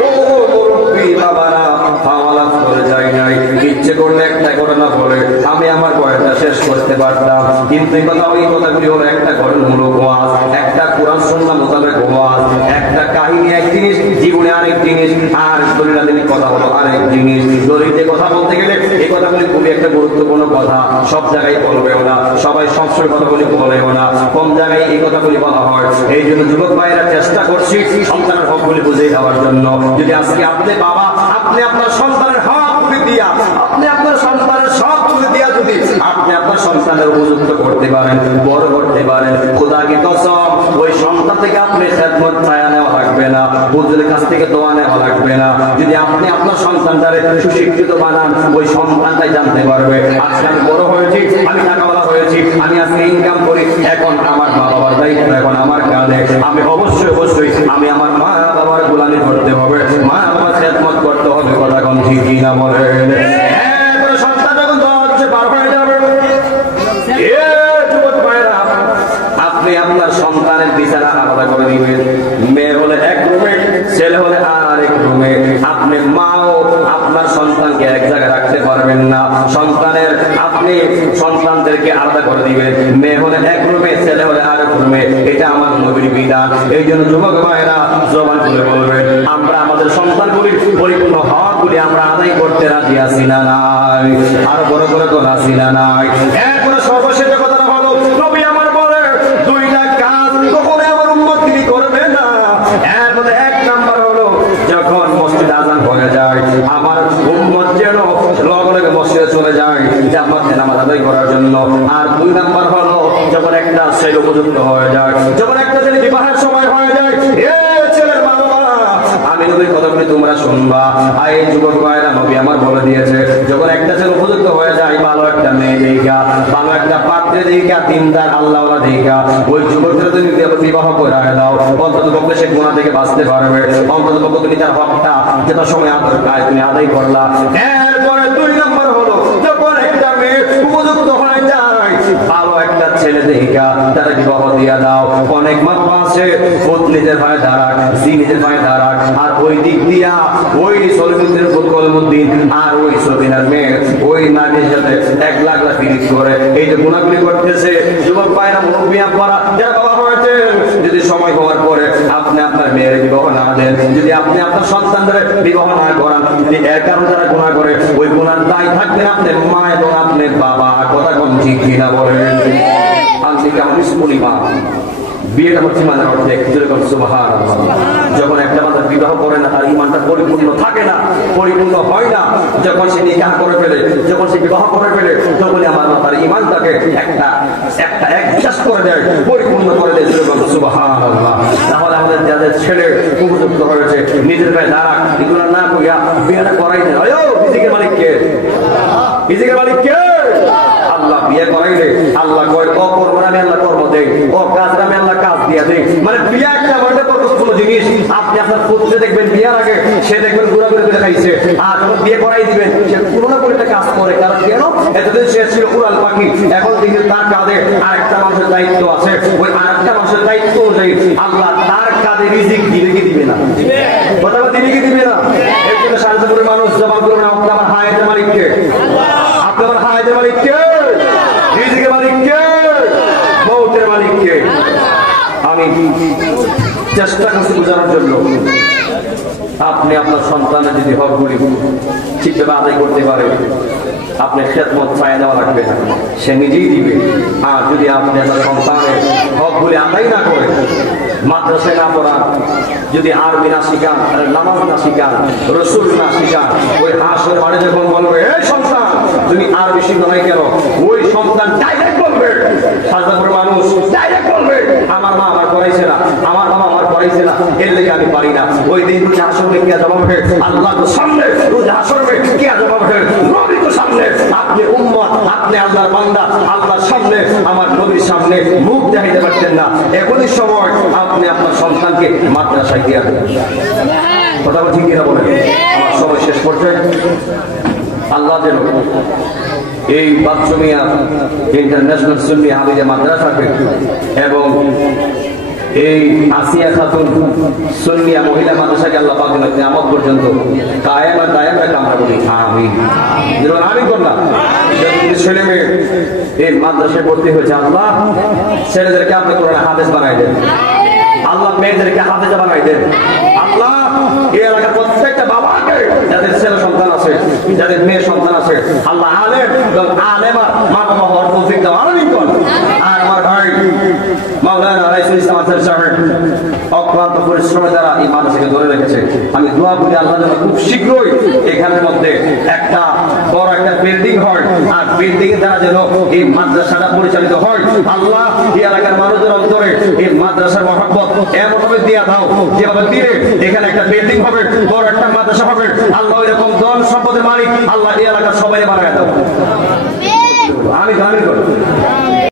ও মুরব্বী বাবারা, হাওয়ালা করে যায় নাই। ইচ্ছে করলে একটা ঘটনা বলে আমি আমার বয়সটা শেষ করতে পারতাম, কিন্তু এই কথাগুলি হলো একটা ঘটনামূলক ওয়াজ, একটা কোরআন সুন্নাহ মোতাবেক ওয়াজ, একটা কাহিনী এক জিনিস, জীবনে আরেক জিনিস, আর দলিলাদিনী কথা হলো আরেক জিনিস। দলিতে কথা বলতে গেলে এই কথাগুলি খুবই একটা গুরুত্বপূর্ণ কথা, সব জায়গায় বলবেও না, সবাই সবসময় কথাগুলি বলেও না, কম জায়গায় এই কথাগুলি বলা হয়। এই জন্য যুবক ভাইয়েরা চেষ্টা করছি সন্তানের হকগুলি বুঝে দেওয়ার জন্য। যদি আজকে আপনি বাবা, আপনি আপনার সন্তানের হক দিয়া, আপনি আপনার সন্তানের সব তুলে দিয়া, যদি আপনি আপনার সন্তানের উপযুক্ত করতে পারেন, বড় করতে পারেন, খোদা কি কসম, ওই সন্তান থেকে আপনি খেদমত ছায়া নেওয়া লাগবে না, হুজুরের কাছ থেকে দোয়া নেওয়া লাগবে না। যদি আপনি আপনার সন্তানটারে সুশিক্ষিত বানান, ওই সন্তানটাই জানতে পারবে আজকে আমি বড় হয়েছি, আমি টাকাওয়ালা হয়েছি, আমি আজকে ইনকাম করি, এখন আমার মা বাবার দায়িত্ব এখন আমার কাঁধে। আমি অবশ্যই আমি আমার মা বাবার গোলামি করতে হবে, মা বাবার খেদমত করতে হবে। কথা কোন ঠিক না বলেন? সন্তান যখন 10 বার হয়ে যাবে, আপনি আপনার সন্তানের বিছানা আলাদা করে দিবেন। মেয়ে হলে এক রুমে, ছেলে হলে আরেক রুমে। আপনি মাও আপনার সন্তানকে এক জায়গায় রাখতে সন্তানের আপনি সন্তানদেরকে আলাদা করে দিবেন। মেয়ে হলে এক রুমে, ছেলে হলে আরেক রুমে, এটা আমার নবীর বিধান। এই জন্য যুবক ভাইরা জবান খুলে বলবেন, আমরা আমাদের সন্তানগুলির পরিপূর্ণ হকগুলি আমরা আদায় করতে রাজি আছি না নাই? আর বড় করে তো রাজি না নাই? এরপরে সর্বশেষ কথাটা হলো, নবী আমার বলে দুইটা কাজ কখনো আমার উম্মত তিনি করবে না। এর মধ্যে এক নাম্বার হলো, যখন মসজিদ আজান হয়ে যায় আমার উম্মত যেন লগে লগে মসজিদে চলে যায় জামাতে নামাজ আদায় করার জন্য। আর দুই নাম্বার হলো, যখন একটা ছেলে উপযুক্ত হয়ে যায়, যখন একটা ছেলে বিবাহের সময় হয়ে যায়, এ ছেলের মা বাবা আমি নবীর কথাগুলি তোমরা শুনবা। আর এই যুবক ভাইরা নবী আমার বলে দিয়েছে, যখন একটা ছেলে উপযুক্ত হয়ে যায়, ভালো একটা মেয়ে দেখা, ভালো একটা পাত্রে দেখা, দিনদার আল্লাহওয়ালা দেখা, ওই যুবকদের তুমি বিবাহ করে দাও। অন্তত পক্ষে সে গুনাহ থেকে বাঁচতে পারবে। অন্তত পক্ষে তুমি তার হকটা যেটা সময় তুমি আদায় করলা। এরপরে দুই নম্বর হলো, যখন একটা মেয়ে উপযুক্ত হয়ে যায়, ভালো একটা ছেলে দেখা তারা বিবাহ দিয়ে দাও। অনেক মানুষ আছে নিজের ভাই দাঁড়াক, নিজের ভাই দাঁড়াক, আর ওই দিক দিয়া ওই সলিমুদ্দিন কলমুদ্দিন আর ওই সবিনার মেয়ে ওই নারীর সাথে এক লাখ লাখ পিরিত করে এই যে গুণাগুলি করতেছে। যুবক ভাইরা মুরব্বিয়া করা যারা বাবা হয়েছে, যদি সময় হওয়ার পরে আপনি আপনার মেয়ের বিবাহ না দেন, যদি আপনি আপনার সন্তানদের বিবাহ না করান, যদি এর কারণে যারা গুণা করে, ওই গুণার দায় থাকবেন আপনার মা এবং আপনার বাবা। কথা কম ঠিক কিনা বলেন? আজকে কেমন স্কুলি মা বিয়েটা হচ্ছে ইমানের অর্ধেক। যেরকম সুবহানাল্লাহ, যখন একটা বান্দা বিবাহ করে না, তার ইমানটা পরিপূর্ণ থাকে না, পরিপূর্ণ হয় না। যখন সে নিকাহ করে ফেলে, যখন সে বিবাহ করে ফেলে, তখনই আমার তার ইমানটাকে একটা বিশ্বাস করে দেয়, পরিপূর্ণ করে দেয়। যেরকম সুবহানাল্লাহ। তাহলে আমাদের যাদের ছেলে উপযুক্ত হয়েছে, নিজের গায়ে দাঁড়াক, এগুলো না কইয়া বিয়েটা করাই দেয়। রিজিকের মালিক কে? রিজিকের মালিক কে? আল্লাহ। বিয়ে করাইলে আল্লাহ কয়, ও কর্ম নামে আল্লাহ কর্ম দেয়, ও কাজ নামে আল্লাহ কাজ দিয়া দেয়। মানে বিয়ে একটা বরকতপূর্ণ জিনিস। আপনি আপনার পুত্রে দেখবেন বিয়ের আগে সে দেখবেন ঘোরাঘুরি করে খাইছে, আর যখন বিয়ে করাই দিবেন সে পুরোনো করে কাজ করে। কারণ কেন? এতদিন সে ছিল উড়াল পাখি, এখন দেখি তার কাঁধে আরেকটা মানুষের দায়িত্ব আছে। ওই আরেকটা মানুষের দায়িত্ব অনুযায়ী আল্লাহ তার কাঁধে রিজিক দিবে কি দিবে না? কথা দিবে কি দিবে না? এর জন্য শান্তিপুরের মানুষ জবান করবে না, আমার হায়াতের মালিক কে? আপনি আমার হায়াতের মালিক কে? রিজিকের মালিক কে? মৌতের মালিক কে? আমি চেষ্টা করছি বোঝানোর জন্য। আপনি আপনার সন্তানের যদি হকগুলি ঠিকভাবে আদায় করতে পারে, আপনি খেদমত চায় দেওয়া লাগবে না, সে নিজেই দিবে। আর যদি আপনি আপনার সন্তানের হকগুলি আদায় না করে, মাদ্রাসায় না পড়ান, যদি আরবি না শিখান, নামাজ না শিখান, রসুল না শিখান, ওই হাসের বাড়ি যখন বলবে এই সন্তান তুমি আরবি শিখো নাই কেন, ওই সন্তান ডাইরেক্ট বলবে, সাজাপুরের মানুষ ডাইরেক্ট বলবে আমার মা আমার পড়াইছে না, আমার বাবা আমার পড়াইছে না, এর লেগে আমি পারি না। ওই দিন রোজা হাসরে কে জবাব হবে? আল্লাহ তো সামনে। রোজা হাসরে কে জবাব হবে? নবী তো সামনে। আপনি উম্মত, আপনি আল্লাহর বান্দা, আল্লাহর সামনে, আমার নবীর সামনে মুখ দেখাইতে পারতেন না। এখনই সময় আপনি আপনার সন্তানকে মাদ্রাসায় দিয়ে দেন। কথা ঠিক কিনা বলেন? আমার সময় শেষ পর্যায়ে আল্লাহ যেন এই বাচ্চমিয়া ইন্টারন্যাশনাল সুন্নি হাফিজা মাদ্রাসাকে এবং এই আসিয়া খাতুন সুন্নিয়া মহিলা মাদ্রাসাকে আল্লাহ পাক যেন কিয়ামত পর্যন্ত কায়েম আর দায়েম রাখে আমরা বলি আমিন। যেমন আমি করলাম ছেলে মেয়ে এই মাদ্রাসায় ভর্তি হয়েছে, আল্লাহ ছেলেদেরকে আপনি কোরআনে হাফেজ বানাই দেন, আল্লাহ মেয়েদেরকে হাফেজা বানাই দেন। আল্লাহ এই এলাকার প্রত্যেকটা বাবাকে যাদের ছেলে সন্তান আছে, যাদের মেয়ে সন্তান আছে, আল্লাহ আলেম এবং আলেমা মা বাবা হওয়ার তৌফিক দাও। আমিন বল। আর আমার ভাই মাওলানা রাইসুল ইসলাম আনসারী সাহেব অক্লান্ত পরিশ্রমের দ্বারা এই মাদ্রাসাকে ধরে রেখেছে। আমি দোয়া করি আল্লাহ যেন খুব শীঘ্রই এখানের মধ্যে একটা বড় একটা বিল্ডিং হয়, আর বিল্ডিং এর দ্বারা যেন এই মাদ্রাসাটা পরিচালিত হয়। আল্লাহ এই এলাকার মানুষের অন্তরে এই মাদ্রাসার মহব্বত এমন ভাবে দিয়া দাও, যেভাবে দিয়ে এখানে একটা বিল্ডিং হবে, বড় একটা মাদ্রাসা হবে। আল্লাহ এরকম ধন সম্পদের মালিক আল্লাহ এই এলাকার সবাই বানায় দাও। আমি